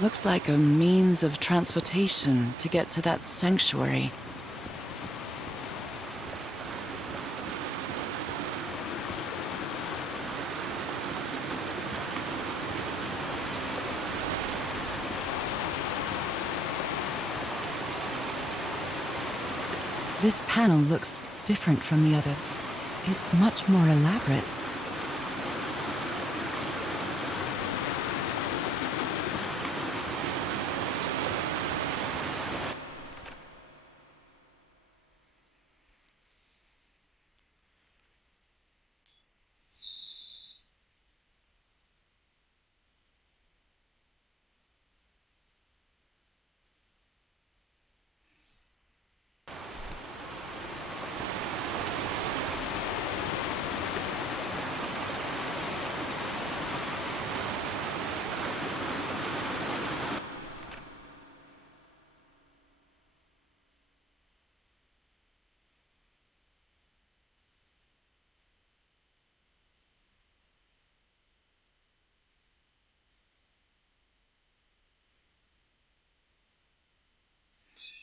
Looks like a means of transportation to get to that sanctuary. This panel looks different from the others. It's much more elaborate.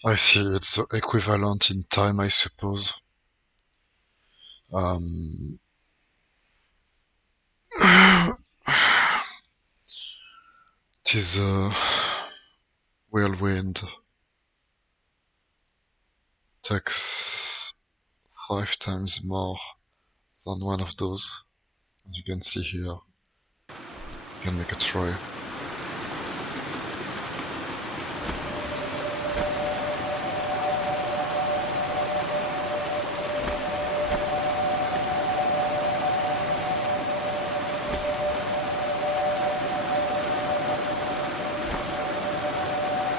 I see, it's the equivalent in time, I suppose. Um, it is a whirlwind. Takes 5 times more than one of those. As you can see here, you can make a try.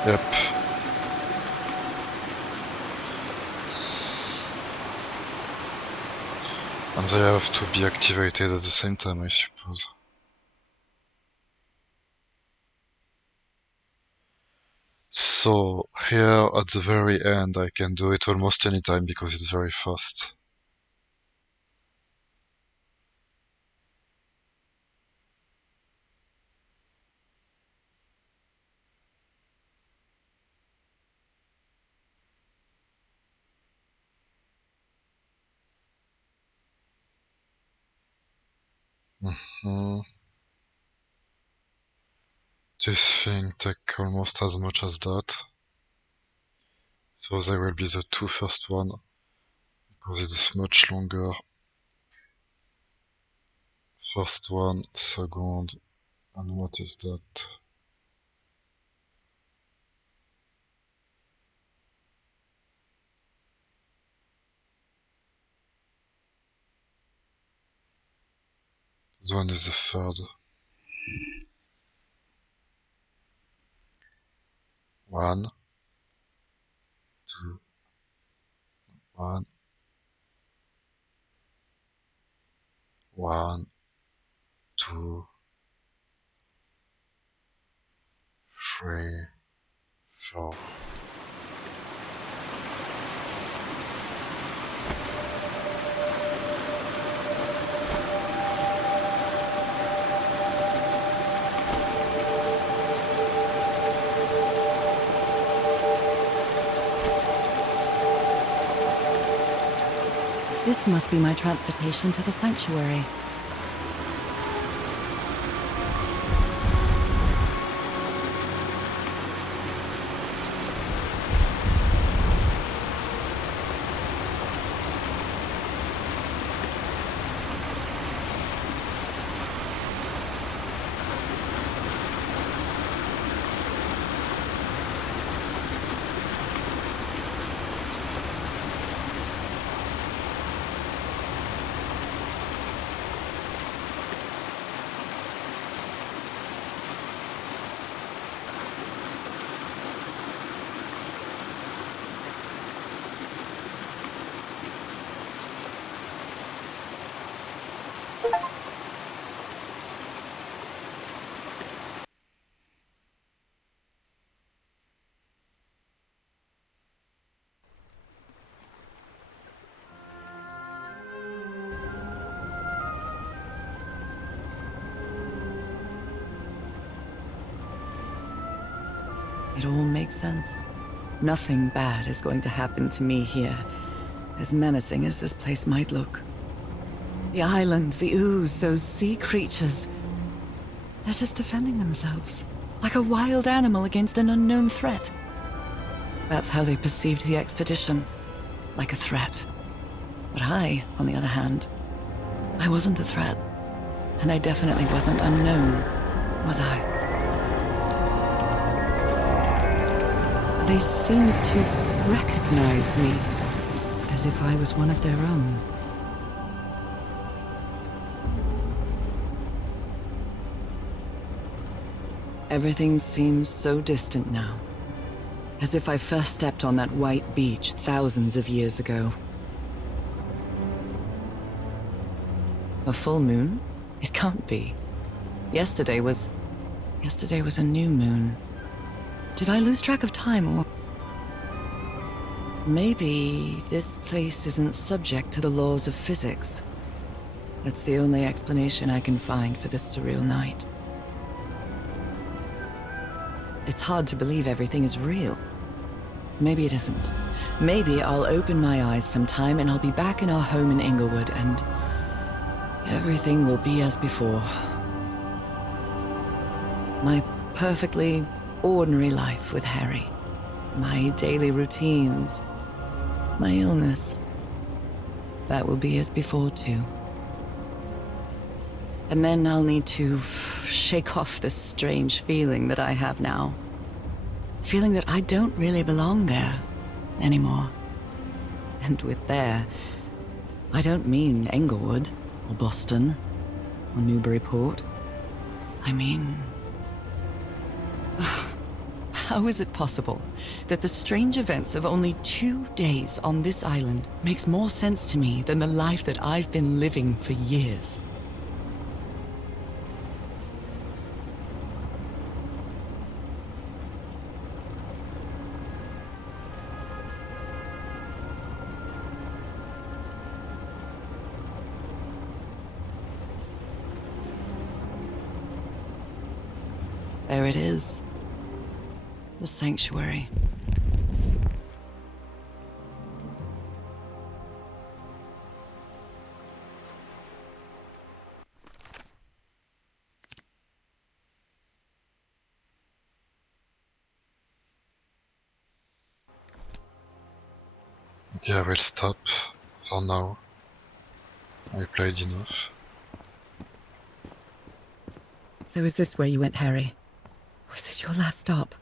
Yep. And they have to be activated at the same time, I suppose. So, here at the very end, I can do it almost any time because it's very fast. Hmm. This thing take almost as much as that. So they will be the two first one, because it's much longer. First one, second, and what is that? This one is the third. One, two, one, one, two, three, four. This must be my transportation to the sanctuary. It all makes sense. Nothing bad is going to happen to me here, as menacing as this place might look. The island, the ooze, those sea creatures. They're just defending themselves, like a wild animal against an unknown threat. That's how they perceived the expedition, like a threat. But I, on the other hand, I wasn't a threat. And I definitely wasn't unknown, was I? They seemed to recognize me, as if I was one of their own. Everything seems so distant now, as if I first stepped on that white beach thousands of years ago. A full moon? It can't be. Yesterday was a new moon. Did I lose track of time, or... Maybe this place isn't subject to the laws of physics. That's the only explanation I can find for this surreal night. It's hard to believe everything is real. Maybe it isn't. Maybe I'll open my eyes sometime and I'll be back in our home in Inglewood and everything will be as before. My perfectly ordinary life with Harry. My daily routines. My illness. That will be as before too. And then I'll need to shake off this strange feeling that I have now. Feeling that I don't really belong there anymore. And with there, I don't mean Englewood, or Boston, or Newburyport. I mean... How is it possible that the strange events of only 2 days on this island makes more sense to me than the life that I've been living for years? There it is. The sanctuary. Yeah, we'll stop for now. I played enough. So is this where you went, Harry? Was this your last stop?